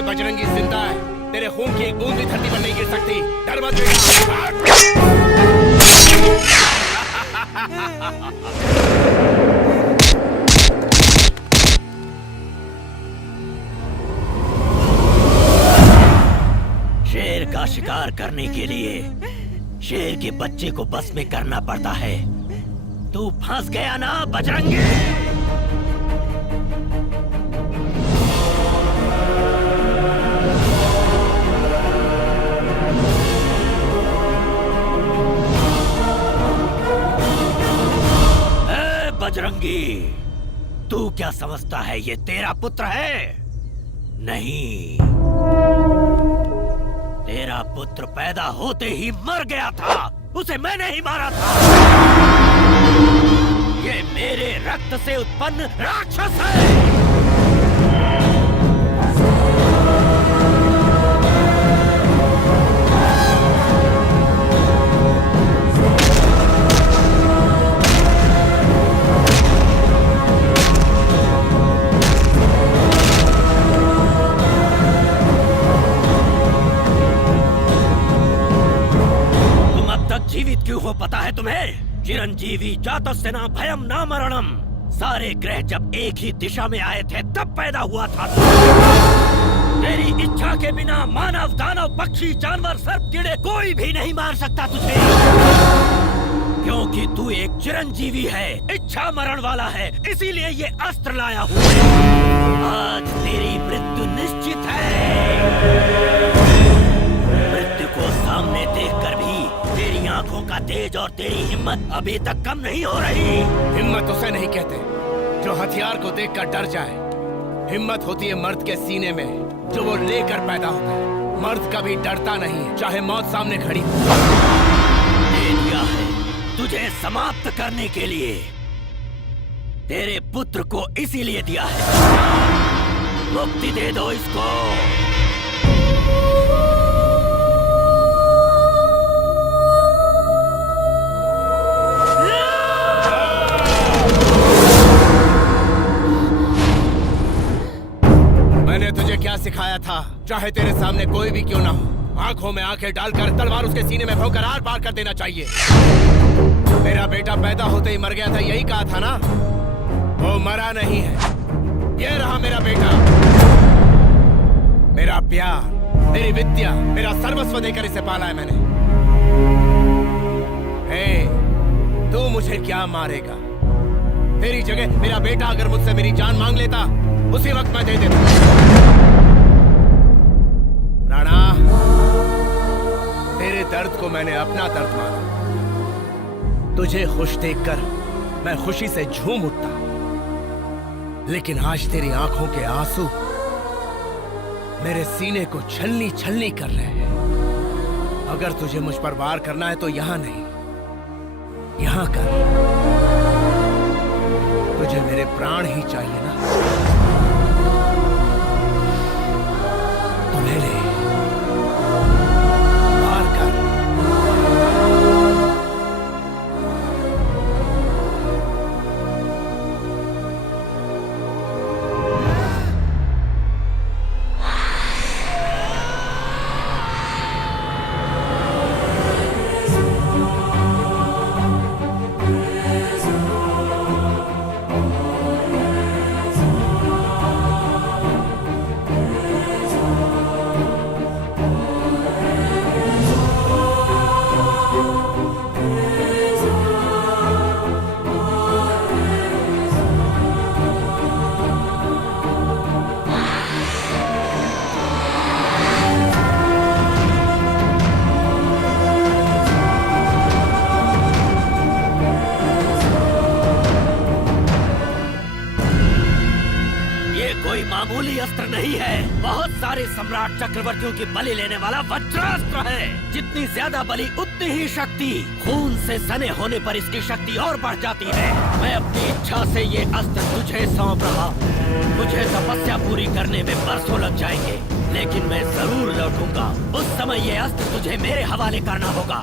बजरंगी जिंदा है, तेरे खून की एक बूंद भी धरती पर नहीं गिर सकती। डर मत शेर का शिकार करने के लिए शेर के बच्चे को बस में करना पड़ता है। तू फंस गया ना बजरंगी। बजरंगी, तू क्या समझता है ये तेरा पुत्र है? नहीं, तेरा पुत्र पैदा होते ही मर गया था, उसे मैंने ही मारा था। ये मेरे रक्त से उत्पन्न राक्षस है। जीवित क्यों हो पता है तुम्हें? चिरंजीवी जातस्य न भयम न मरणम। सारे ग्रह जब एक ही दिशा में आए थे तब पैदा हुआ था। तेरी इच्छा के बिना मानव, दानव, पक्षी, जानवर, सर्प, कीड़े कोई भी नहीं मार सकता तुझे, क्योंकि तू एक चिरंजीवी है, इच्छा मरण वाला है, इसीलिए ये अस्त्र लाया हूँ। आज तेरी मृत्यु निश्चित है। मृत्यु को सामने देखकर भी तेरी आंखों का तेज और तेरी हिम्मत अभी तक कम नहीं हो रही। हिम्मत उसे नहीं कहते जो हथियार को देखकर डर जाए। हिम्मत होती है मर्द के सीने में जो वो लेकर पैदा होता है। मर्द कभी डरता नहीं है, चाहे मौत सामने खड़ी हो। दे दिया है तुझे समाप्त करने के लिए। तेरे पुत्र को इसीलिए दिया है। मुक्ति दे दो इसको। मैंने तुझे क्या सिखाया था? चाहे तेरे सामने कोई भी क्यों ना हो, आंखों में आंखें डालकर तलवार उसके सीने में भोंकर आर पार कर देना चाहिए। मेरा बेटा पैदा होते ही मर गया था, यही कहा था ना? वो मरा नहीं है, ये रहा मेरा बेटा। मेरा प्यार, मेरी विद्या, मेरा सर्वस्व देकर इसे पाला है मैंने। तू मुझे क्या मारेगा? तेरी जगह मेरा बेटा अगर मुझसे मेरी जान मांग लेता, उसी वक्त मैं दे देता। राणा, तेरे दर्द को मैंने अपना दर्द माना। तुझे खुश देखकर मैं खुशी से झूम उठता, लेकिन आज तेरी आंखों के आंसू मेरे सीने को छलनी छलनी कर रहे हैं। अगर तुझे मुझ पर वार करना है तो यहां नहीं, यहां कर। तुझे मेरे प्राण ही चाहिए ना, तो ले ले, वार कर। मामूली अस्त्र नहीं है, बहुत सारे सम्राट चक्रवर्तियों की बलि लेने वाला वज्रास्त्र है। जितनी ज्यादा बलि उतनी ही शक्ति। खून से सने होने पर इसकी शक्ति और बढ़ जाती है। मैं अपनी इच्छा से ये अस्त्र तुझे सौंप रहा हूँ। तुझे तपस्या पूरी करने में बरसों लग जाएंगे, लेकिन मैं जरूर लौटूंगा। उस समय ये अस्त्र तुझे मेरे हवाले करना होगा।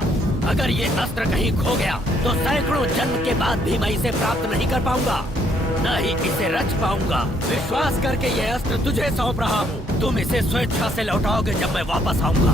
अगर ये अस्त्र कहीं खो गया तो सैकड़ों जन्म के बाद भी मैं इसे प्राप्त नहीं कर पाऊंगा, न ही इसे रच पाऊंगा। विश्वास करके ये अस्त्र तुझे सौंप रहा हूँ। तुम इसे स्वेच्छा से लौटाओगे जब मैं वापस आऊंगा।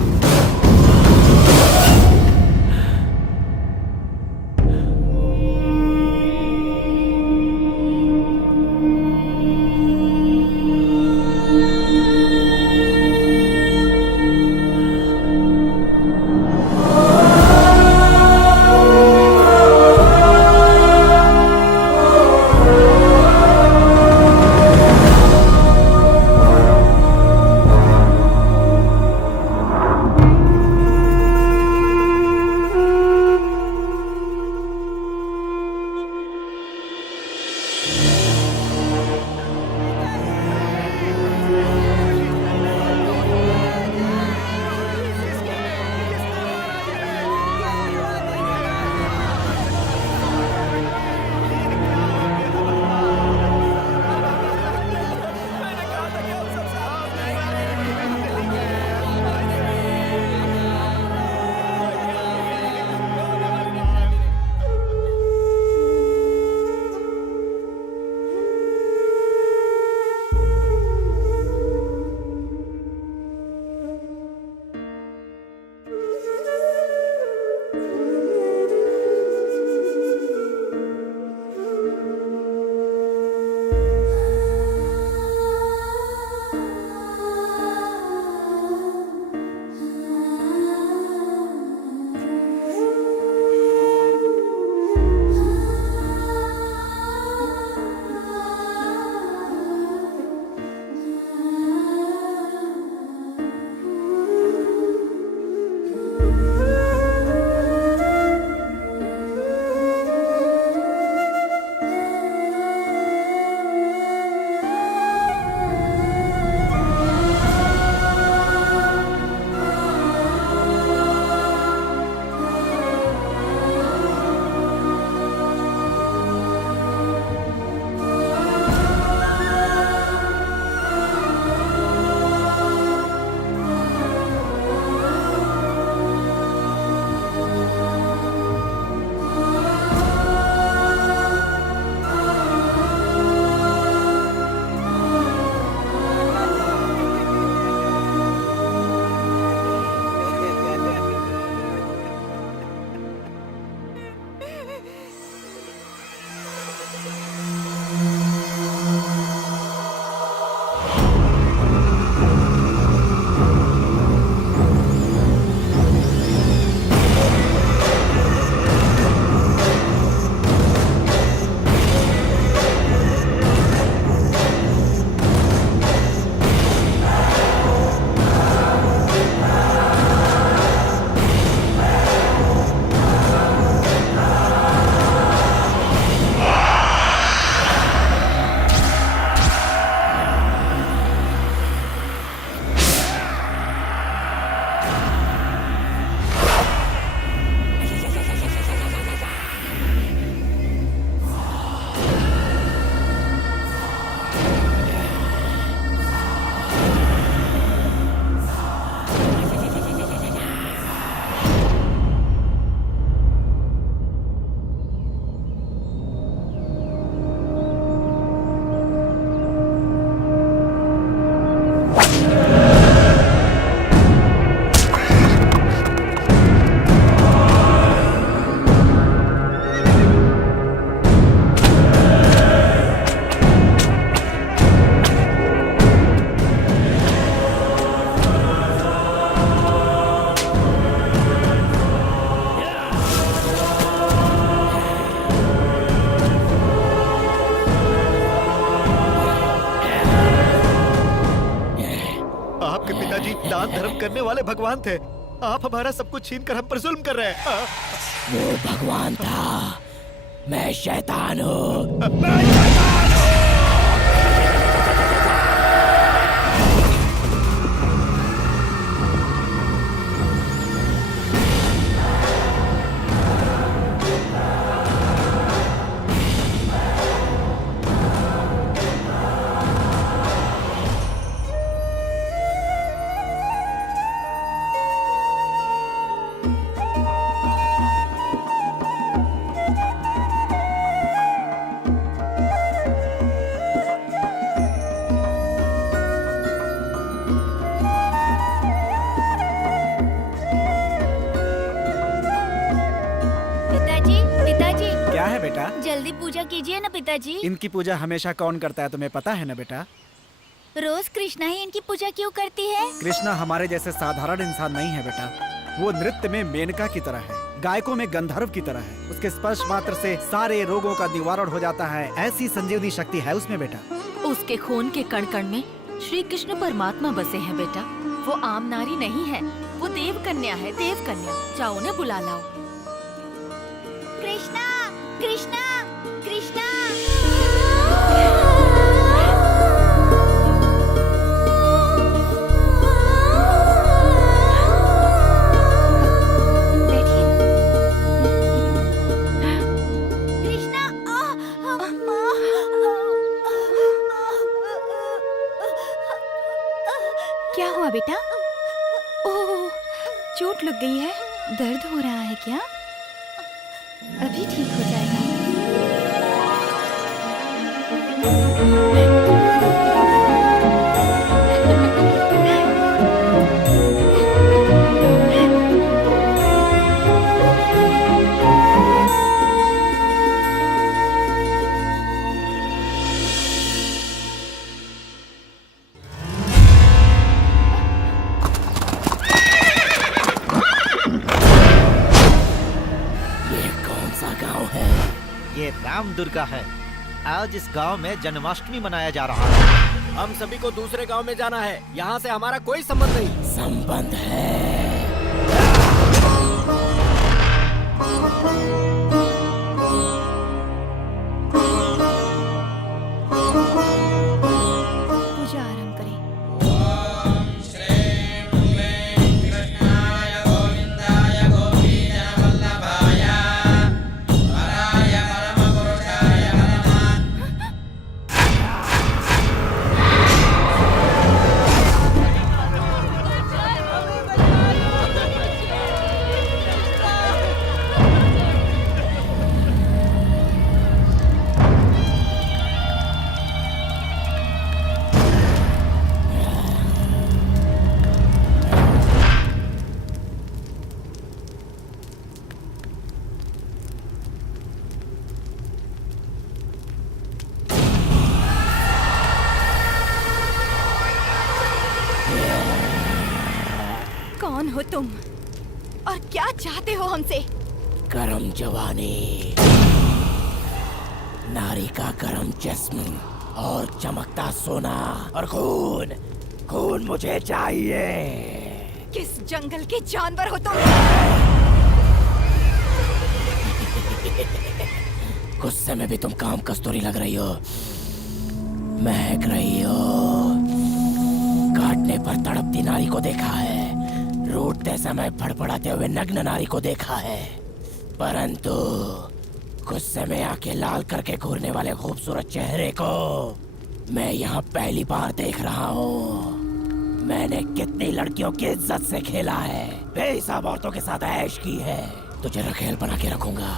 दान धर्म करने वाले भगवान थे। आप हमारा सब कुछ छीन कर हम पर जुल्म कर रहे हैं। वो भगवान था, मैं शैतान हूँ। जल्दी पूजा कीजिए ना पिताजी। इनकी पूजा हमेशा कौन करता है तुम्हें पता है ना बेटा? रोज कृष्णा ही इनकी पूजा क्यों करती है? कृष्णा हमारे जैसे साधारण इंसान नहीं है बेटा। वो नृत्य में मेनका की तरह है, गायकों में गंधर्व की तरह है। उसके स्पर्श मात्र से सारे रोगों का निवारण हो जाता है। ऐसी संजीवनी शक्ति है उसमें बेटा। उसके खून के कण कण में श्री कृष्ण परमात्मा बसे हैं बेटा। वो आम नारी नहीं है, वो देव कन्या है, देव कन्या। जाओ उन्हें बुला लाओ। कृष्णा, कृष्णा, कृष्णा। क्या हुआ बेटा? ओह, चोट लग गई है, दर्द हो रहा है क्या? अभी ठीक हो जाएगा। ये राम दुर्गा है। आज इस गांव में जन्माष्टमी मनाया जा रहा है। हम सभी को दूसरे गांव में जाना है। यहाँ से हमारा कोई संबंध नहीं। संबंध है। पूजा आरंभ करें। कौन हो तुम और क्या चाहते हो हमसे? गरम जवानी, नारी का गरम जिस्म और चमकता सोना और खून। खून मुझे चाहिए। किस जंगल के जानवर हो तुम? गुस्से में भी तुम काम कस्तूरी लग रही हो, महक रही हो। काटने पर तड़पती नारी को देखा है, रूठते समय फड़फड़ाते हुए नग्न नारी को देखा है, परंतु गुस्से में आके लाल करके घूरने वाले खूबसूरत चेहरे को मैं यहाँ पहली बार देख रहा हूँ। मैंने कितनी लड़कियों की इज्जत से खेला है, बेहिसाब औरतों के साथ ऐश की है। तुझे रखेल बना के रखूंगा,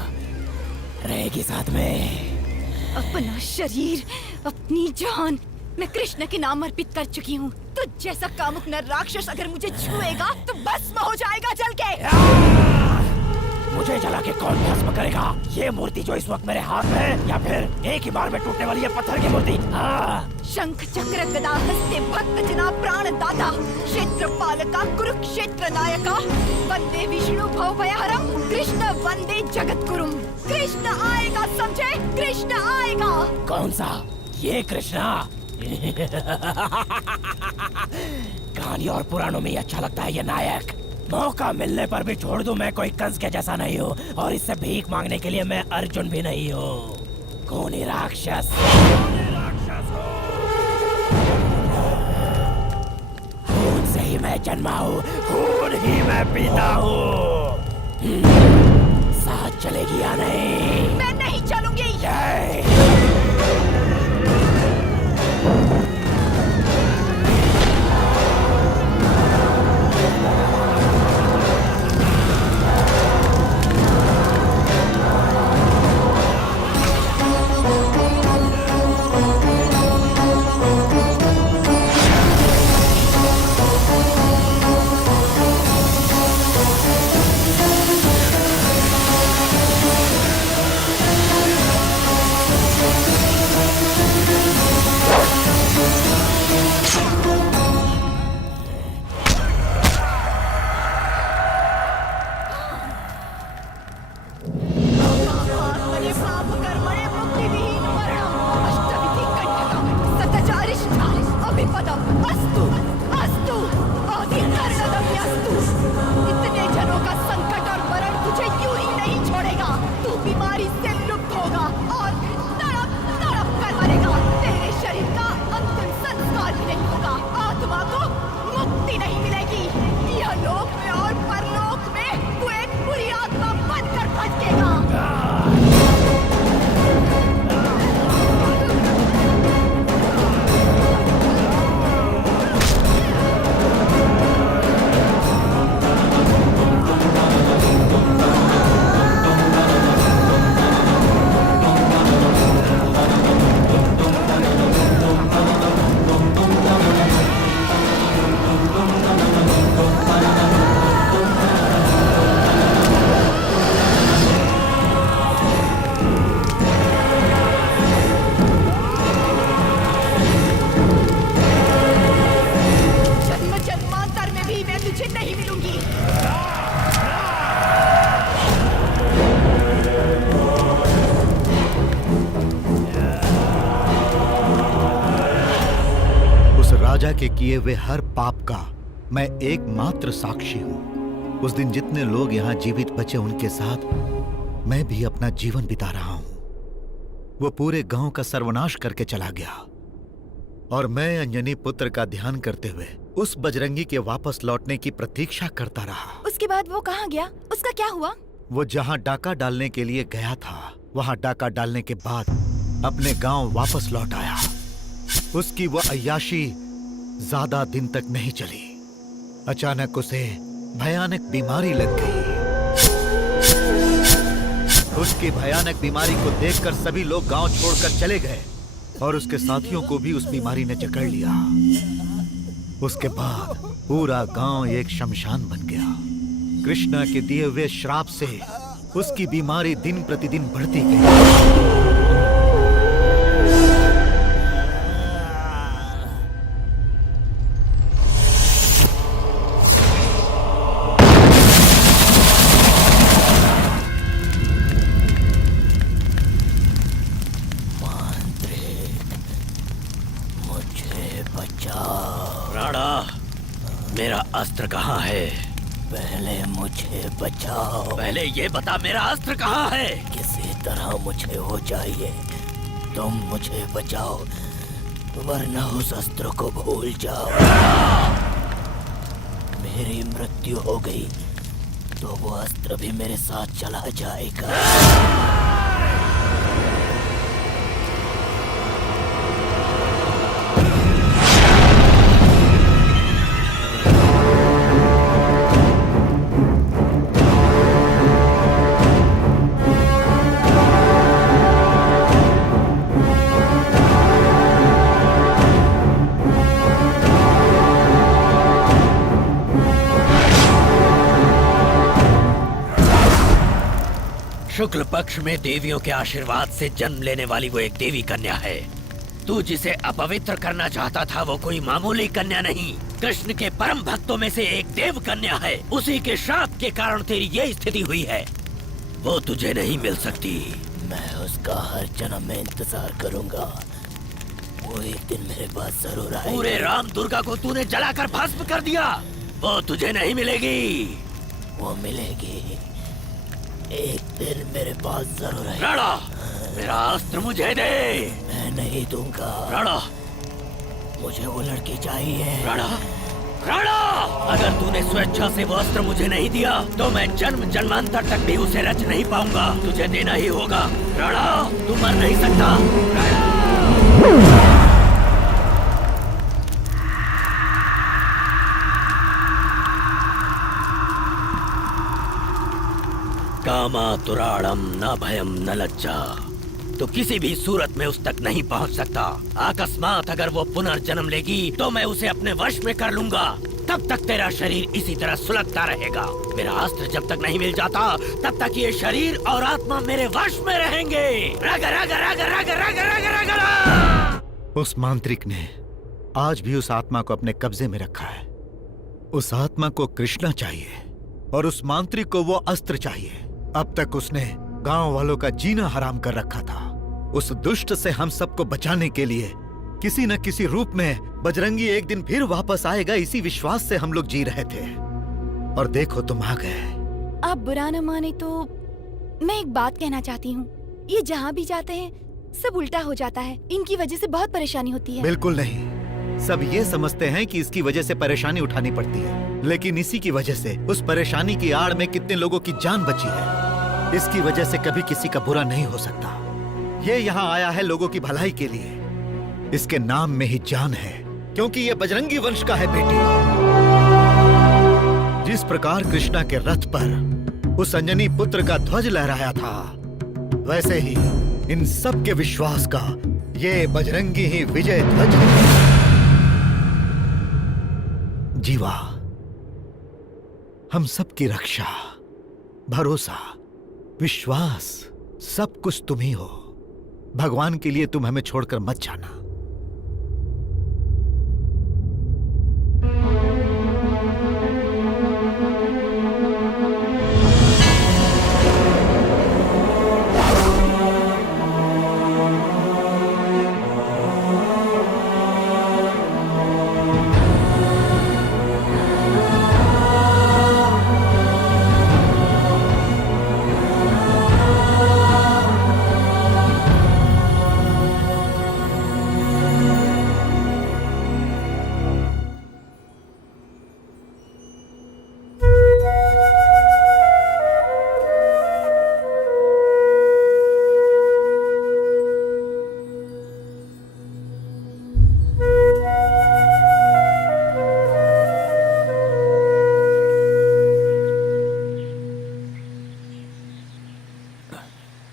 रहेगी साथ में। अपना शरीर, अपनी जान मैं कृष्ण के नाम अर्पित कर चुकी हूँ। तो जैसा कामुक नर राक्षस अगर मुझे छुएगा तो भस्म हो जाएगा जल के। मुझे जला के कौन भस्म करेगा? ये मूर्ति जो इस वक्त मेरे हाथ में है, या फिर एक ही बार में टूटने वाली ये पत्थर की मूर्ति? शंख चक्र गदा हस्ते भक्त जना प्राण दाता, क्षेत्र पालका कुरुक्षेत्र नायका, वंदे विष्णु भवभयहरम, कृष्ण वंदे जगत गुरुम। कृष्ण आएगा, समझे? कृष्ण आएगा। कौन सा? ये कृष्णा? कहानी और पुराणों में ही अच्छा लगता है ये नायक। मौका मिलने पर भी छोड़ दूं, मैं कोई कंस के जैसा नहीं हूँ, और इससे भीख मांगने के लिए मैं अर्जुन भी नहीं हूँ। खूनी राक्षस। खून से ही मैं जन्मा हूँ, खून ही मैं पीता हूँ। साथ चलेगी या नहीं? मैं नहीं चलूंगी। इतने जनों का संकट और मरण तुझे यूं ही नहीं छोड़ेगा। तू बीमारी से लुप्त होगा और तड़प तड़प कर मरेगा। तेरे शरीर का अंतिम संस्कार भी नहीं होगा। आत्मा को मुक्ति नहीं मिलेगी। यह लोक में और परलोक में तू एक बुरी आत्मा बनकर भटकेगा। राजा के किए हुए हर पाप का मैं एकमात्र साक्षी हूँ। उस दिन जितने लोग यहाँ जीवित बचे उनके साथ मैं भी अपना जीवन बिता रहा हूँ। वो पूरे गांव का सर्वनाश करके चला गया और मैं अंजनी पुत्र का ध्यान करते हुए उस बजरंगी के वापस लौटने की प्रतीक्षा करता रहा। उसके बाद वो कहाँ गया? उसका क्या हुआ? वो जहाँ डाका डालने के लिए गया था वहाँ डाका डालने के बाद अपने गांव वापस लौट आया। उसकी वो अय्याशी ज्यादा दिन तक नहीं चली। अचानक उसे भयानक बीमारी लग गई। उसकी भयानक बीमारी को देखकर सभी लोग गांव छोड़कर चले गए और उसके साथियों को भी उस बीमारी ने जकड़ लिया। उसके बाद पूरा गांव एक शमशान बन गया। कृष्णा के दिए हुए श्राप से उसकी बीमारी दिन प्रतिदिन बढ़ती गई। मेरा अस्त्र कहाँ है? पहले मुझे बचाओ। पहले ये बता मेरा अस्त्र कहाँ है? किसी तरह मुझे हो चाहिए। तुम मुझे बचाओ वरना उस अस्त्र को भूल जाओ। मेरी मृत्यु हो गई तो वो अस्त्र भी मेरे साथ चला जाएगा। शुक्ल पक्ष में देवियों के आशीर्वाद से जन्म लेने वाली वो एक देवी कन्या है। तू जिसे अपवित्र करना चाहता था वो कोई मामूली कन्या नहीं, कृष्ण के परम भक्तों में से एक देव कन्या है। उसी के श्राप के कारण तेरी ये स्थिति हुई है। वो तुझे नहीं मिल सकती। मैं उसका हर जन्म में इंतजार करूंगा। वो एक दिन मेरे पास जरूर आएगी। पूरे राम दुर्गा को तूने जलाकर भस्म कर दिया, वो तुझे नहीं मिलेगी। वो मिलेगी, एक दिन मेरे पास जरूर आएगी। राणा, मेरा अस्त्र मुझे दे। मैं नहीं दूंगा। राणा, मुझे वो लड़की चाहिए। राणा, राणा, अगर तूने स्वेच्छा से वो अस्त्र मुझे नहीं दिया तो मैं जन्म जन्मांतर तक भी उसे रच नहीं पाऊंगा। तुझे देना ही होगा। राणा, तू मर नहीं सकता। राणा! कामातुराणम न भयम न लज्जा। तो किसी भी सूरत में उस तक नहीं पहुंच सकता। अकस्मात अगर वो पुनर्जन्म लेगी तो मैं उसे अपने वश में कर लूंगा। तब तक तेरा शरीर इसी तरह सुलगता रहेगा। मेरा अस्त्र जब तक नहीं मिल जाता तब तक ये शरीर और आत्मा मेरे वश में रहेंगे। रग रग रग रग रग रग रग रग। उस मांत्रिक ने आज भी उस आत्मा को अपने कब्जे में रखा है। उस आत्मा को कृष्णा चाहिए और उस मांत्रिक को वो अस्त्र चाहिए। अब तक उसने गांव वालों का जीना हराम कर रखा था। उस दुष्ट से हम सबको बचाने के लिए किसी न किसी रूप में बजरंगी एक दिन फिर वापस आएगा, इसी विश्वास से हम लोग जी रहे थे। और देखो तुम आ गए। आप बुरा न माने तो मैं एक बात कहना चाहती हूँ। ये जहाँ भी जाते हैं सब उल्टा हो जाता है। इनकी वजह से बहुत परेशानी होती है। बिल्कुल नहीं, सब ये समझते हैं कि इसकी वजह से परेशानी उठानी पड़ती है, लेकिन इसी की वजह से उस परेशानी की आड़ में कितने लोगों की जान बची है। इसकी वजह से कभी किसी का बुरा नहीं हो सकता। ये यहाँ आया है लोगों की भलाई के लिए। इसके नाम में ही जान है, क्योंकि ये बजरंगी वंश का है बेटी। जिस प्रकार कृष्णा के रथ पर उस अंजनी पुत्र का ध्वज लहराया था, वैसे ही इन सब के विश्वास का ये बजरंगी ही विजय ध्वज है। जीवा, हम सबकी रक्षा, भरोसा, विश्वास सब कुछ तुम ही हो। भगवान के लिए तुम हमें छोड़कर मत जाना।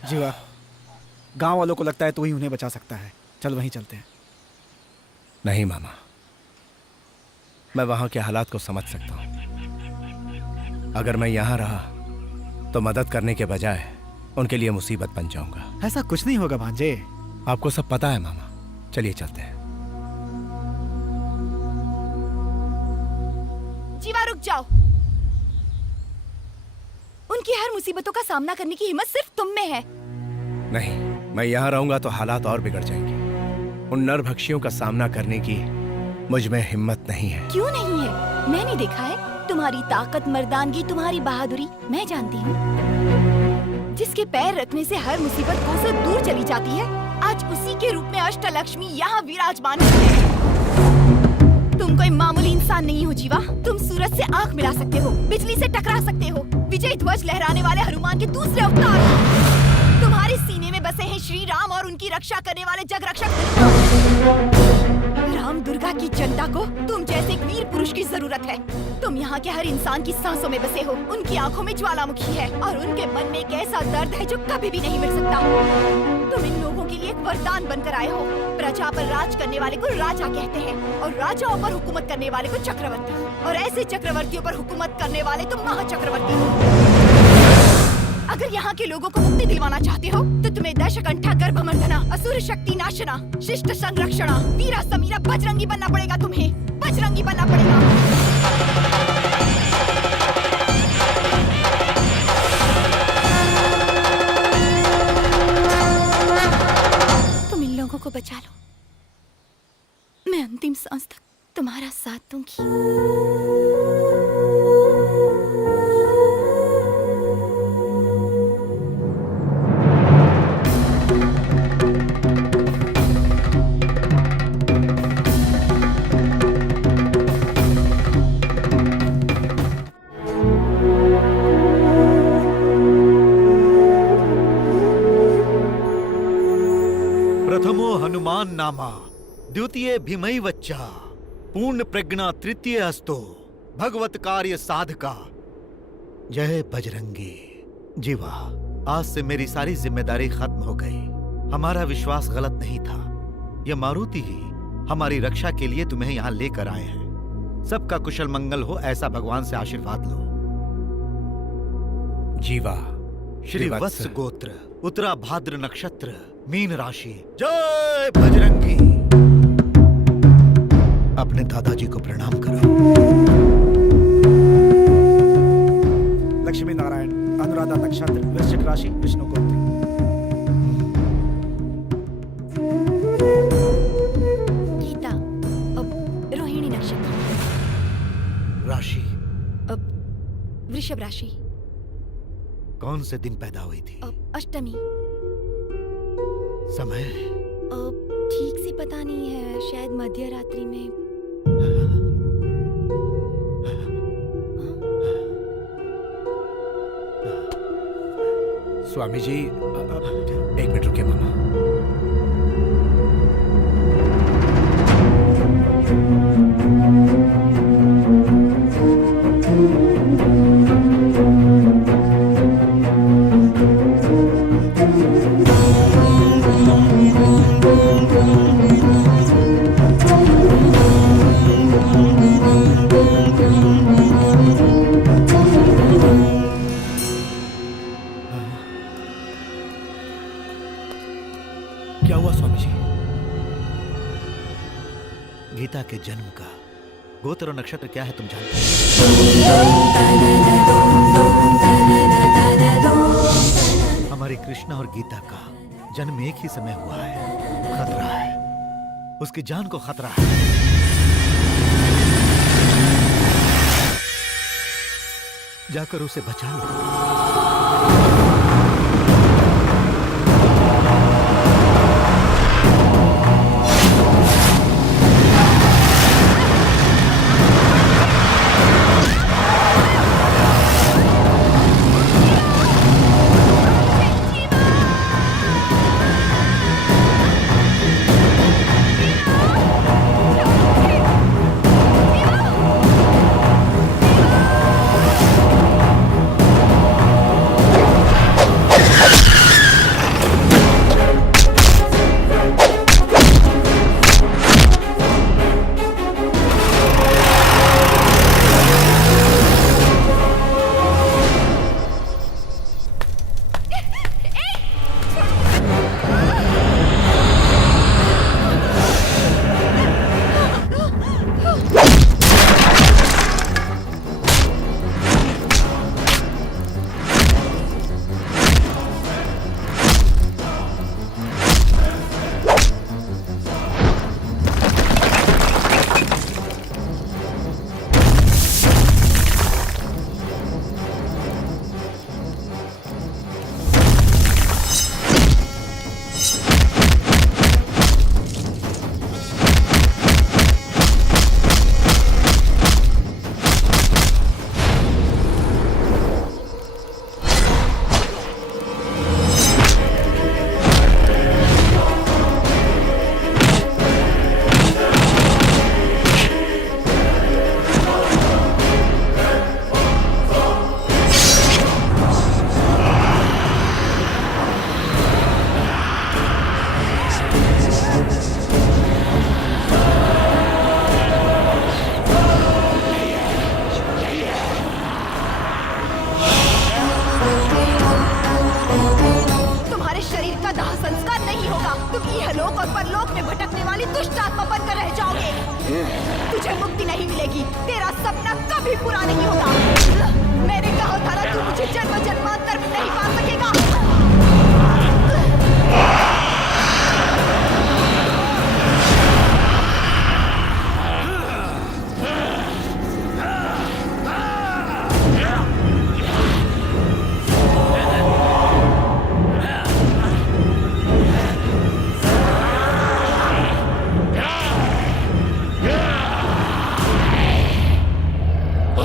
जीवा, गांव वालों को लगता है तू ही उन्हें बचा सकता है। चल वहीं चलते हैं। नहीं मामा, मैं वहां के हालात को समझ सकता हूं। अगर मैं यहां रहा तो मदद करने के बजाय उनके लिए मुसीबत बन जाऊंगा। ऐसा कुछ नहीं होगा भांजे। आपको सब पता है मामा। चलिए चलते हैं। जीवा रुक जाओ। उनकी हर मुसीबतों का सामना करने की हिम्मत सिर्फ तुम में है। नहीं, मैं यहाँ रहूंगा तो हालात और बिगड़ जाएंगे। उन नरभक्षियों का सामना करने की मुझ में हिम्मत नहीं है। क्यों नहीं है? मैंने देखा है तुम्हारी ताकत, मर्दानगी, तुम्हारी बहादुरी मैं जानती हूँ। जिसके पैर रखने से हर मुसीबत कोसों दूर चली जाती है, आज उसी के रूप में अष्टलक्ष्मी यहाँ विराजमान है। तुम कोई मामूली इंसान नहीं हो जीवा। तुम सूरज से आंख मिला सकते हो, बिजली से टकरा सकते हो, विजय ध्वज लहराने वाले हनुमान के दूसरे अवतार हो। तुम्हारे सीने में बसे हैं श्री राम और उनकी रक्षा करने वाले जगरक्षक राम दुर्गा की जनता को तुम जैसे एक वीर पुरुष की जरूरत है। तुम यहाँ के हर इंसान की सांसों में बसे हो। उनकी आंखों में ज्वालामुखी है और उनके मन में एक ऐसा दर्द है जो कभी भी नहीं मिट सकता। तुम इन लोगों के लिए एक वरदान बनकर आए हो। प्रजा पर राज करने वाले को राजा कहते हैं और राजाओं पर हुकूमत करने वाले को चक्रवर्ती, और ऐसे चक्रवर्तियों पर हुकूमत करने वाले तुम महाचक्रवर्ती हो। अगर यहाँ के लोगों को मुक्ति दिलवाना चाहते हो तो तुम्हें दशकंठा गर्भमर्दना, असुर शक्ति नाशना, शिष्ट संरक्षणा, वीरा समीरा बजरंगी बनना पड़ेगा। तुम्हें बजरंगी बनना पड़ेगा। तुम इन लोगों को बचा लो। अंतिम सांस तक तुम्हारा साथ दूंगी। प्रथमो हनुमान नामा, द्वितीय भीमई वच्चा, पूर्ण प्रज्ञा तृतीय अस्तो, भगवत कार्य साधका। जय बजरंगी। जीवा, आज से मेरी सारी जिम्मेदारी खत्म हो गई। हमारा विश्वास गलत नहीं था। ये मारुति ही हमारी रक्षा के लिए तुम्हें यहाँ लेकर आए हैं। सबका कुशल मंगल हो, ऐसा भगवान से आशीर्वाद लो। जीवा, श्री वत्स गोत्र, उत्तरा भाद्र नक्षत्र, मीन राशि। जय बजरंगी। अपने दादाजी को प्रणाम करो। लक्ष्मी नारायण, अनुराधा नक्षत्र, वृश्चिक राशि, विष्णु गोत्र। गीता, अब रोहिणी नक्षत्र। राशि? अब वृषभ राशि। कौन से दिन पैदा हुई थी? अष्टमी। समय? ठीक से पता नहीं है, शायद मध्य रात्रि में। स्वामी जी, एक मिनट रुकिए मामा। क्या हुआ स्वामी जी? गीता के जन्म का गोत्र और नक्षत्र क्या है तुम जानते हो? हमारी कृष्णा और गीता का जन्म एक ही समय हुआ है। खतरा है, उसकी जान को खतरा है। जाकर उसे बचा लो।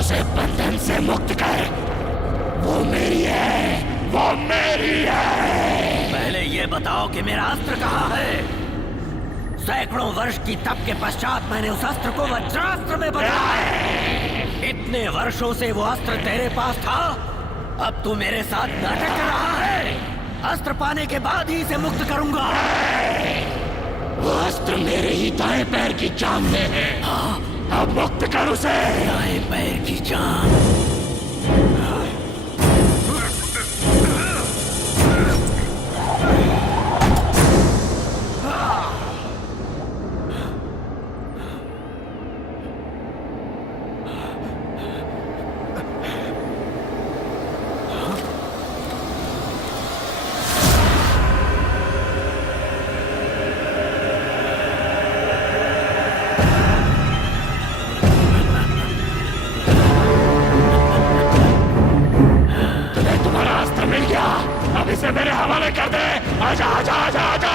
उसे बंधन से मुक्त कर। वो मेरी है, वो मेरी है। पहले ये बताओ कि मेरा अस्त्र कहाँ है? सैकड़ों वर्ष की तप के पश्चात मैंने उस अस्त्र को वज्रास्त्र में बदला है। इतने वर्षों से वो अस्त्र तेरे पास था, अब तू मेरे साथ नाटक कर रहा है। अस्त्र पाने के बाद ही इसे मुक्त करूंगा। वो अस्त्र मेरे ही दाएं पैर की जान में है। हाँ, अब मुक्त कर उसे। दाएं पैर की जान। इसे मेरे हवाले कर दे। आजा आजा आजा आजा।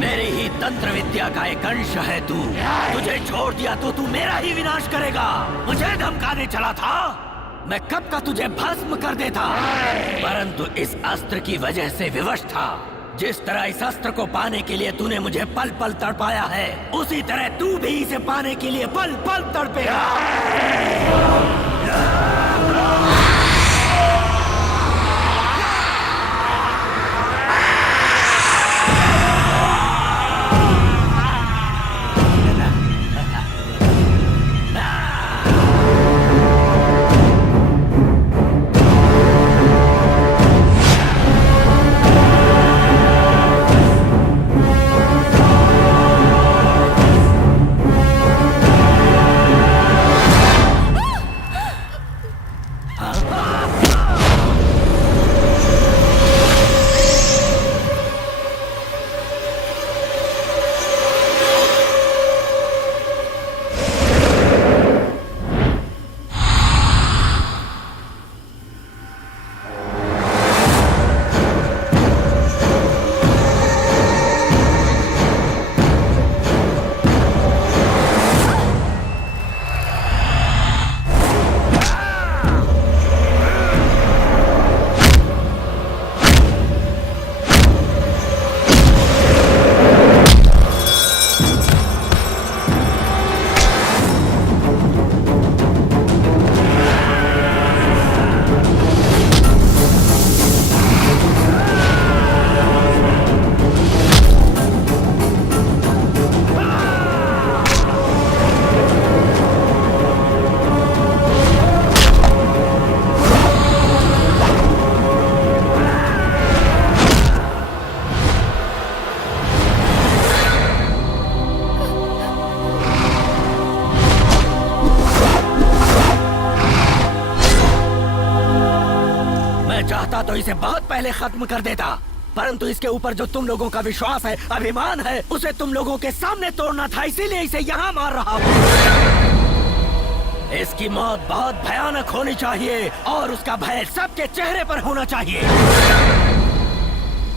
मेरी ही तंत्र विद्या का एक अंश है तू। तुझे छोड़ दिया तो तू मेरा ही विनाश करेगा। मुझे धमकाने चला था, मैं कब का तुझे भस्म कर देता, परंतु इस अस्त्र की वजह से विवश था। जिस तरह इस अस्त्र को पाने के लिए तूने मुझे पल पल तड़पाया है, उसी तरह तू भी इसे पाने के लिए पल पल तड़पेगा। तो इसे बहुत पहले खत्म कर देता, परंतु इसके ऊपर जो तुम लोगों का विश्वास है, अभिमान है, उसे तुम लोगों के सामने तोड़ना था, इसीलिए इसे यहाँ मार रहा हूँ। इसकी मौत बहुत भयानक होनी चाहिए और उसका भय सबके चेहरे पर होना चाहिए।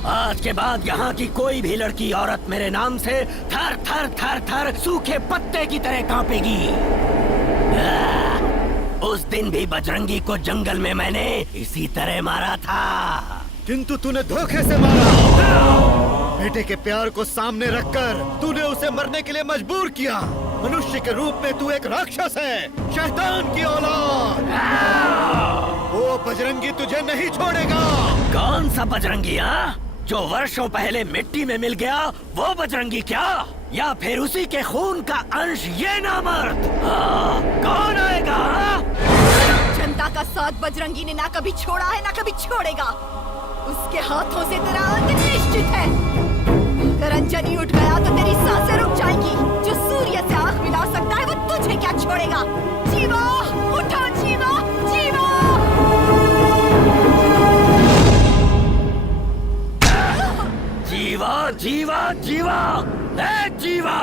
आज के बाद यहाँ की कोई भी लड़की औरत मेरे नाम से थर थर थर थर सूखे पत्ते की तरह कांपेगी। उस दिन भी बजरंगी को जंगल में मैंने इसी तरह मारा था, किंतु तूने धोखे से मारा। बेटे के प्यार को सामने रखकर तूने उसे मरने के लिए मजबूर किया। मनुष्य के रूप में तू एक राक्षस है, शैतान की औलाद। वो बजरंगी तुझे नहीं छोड़ेगा। कौन सा बजरंगी? जो वर्षों पहले मिट्टी में मिल गया, वो बजरंगी क्या? या फिर उसी के खून का अंश ये नामर्द? कौन आएगा? जनता का साथ बजरंगी ने ना कभी छोड़ा है ना कभी छोड़ेगा। उसके हाथों से तेरा अंत निश्चित है। अगर अंजनी उठ गया तो तेरी सांसें रुक जाएंगी। जो सूर्य से आंख मिला सकता है वो तुझे क्या छोड़ेगा? जीवा, उठो जीवा, जीवा। जीवा जीवा जीवा, जीवा।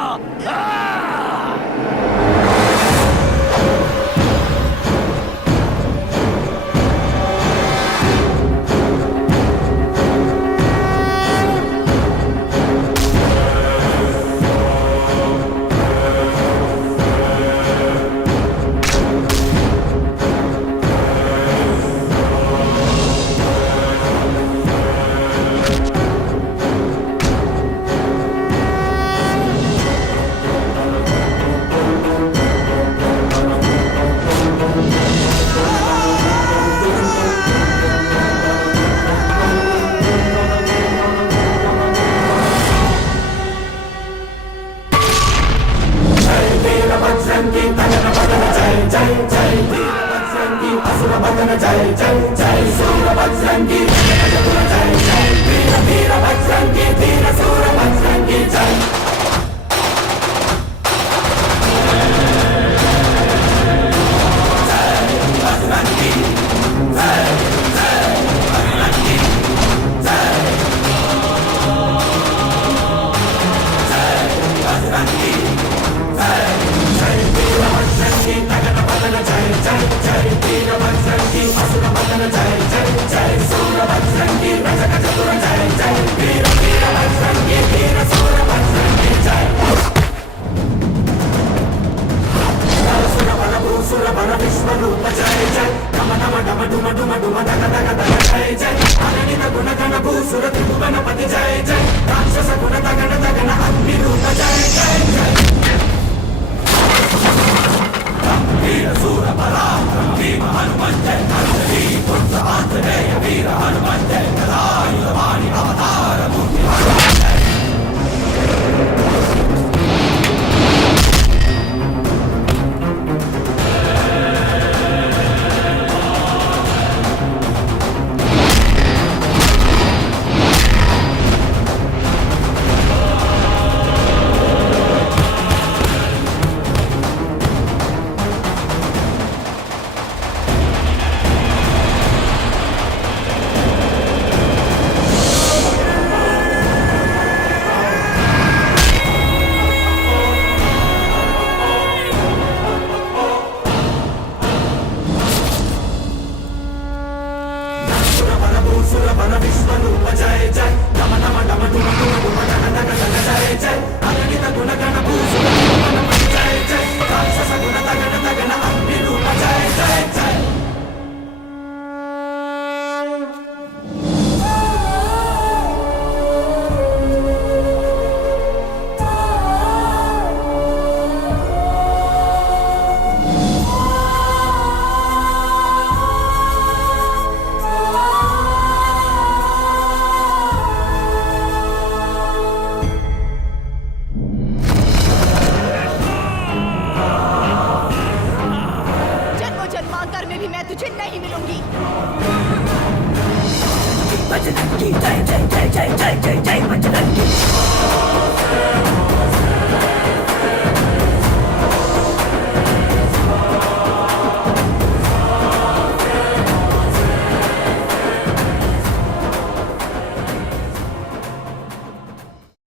बजरंगी जय जय जय जय जय जय जय बजरंगी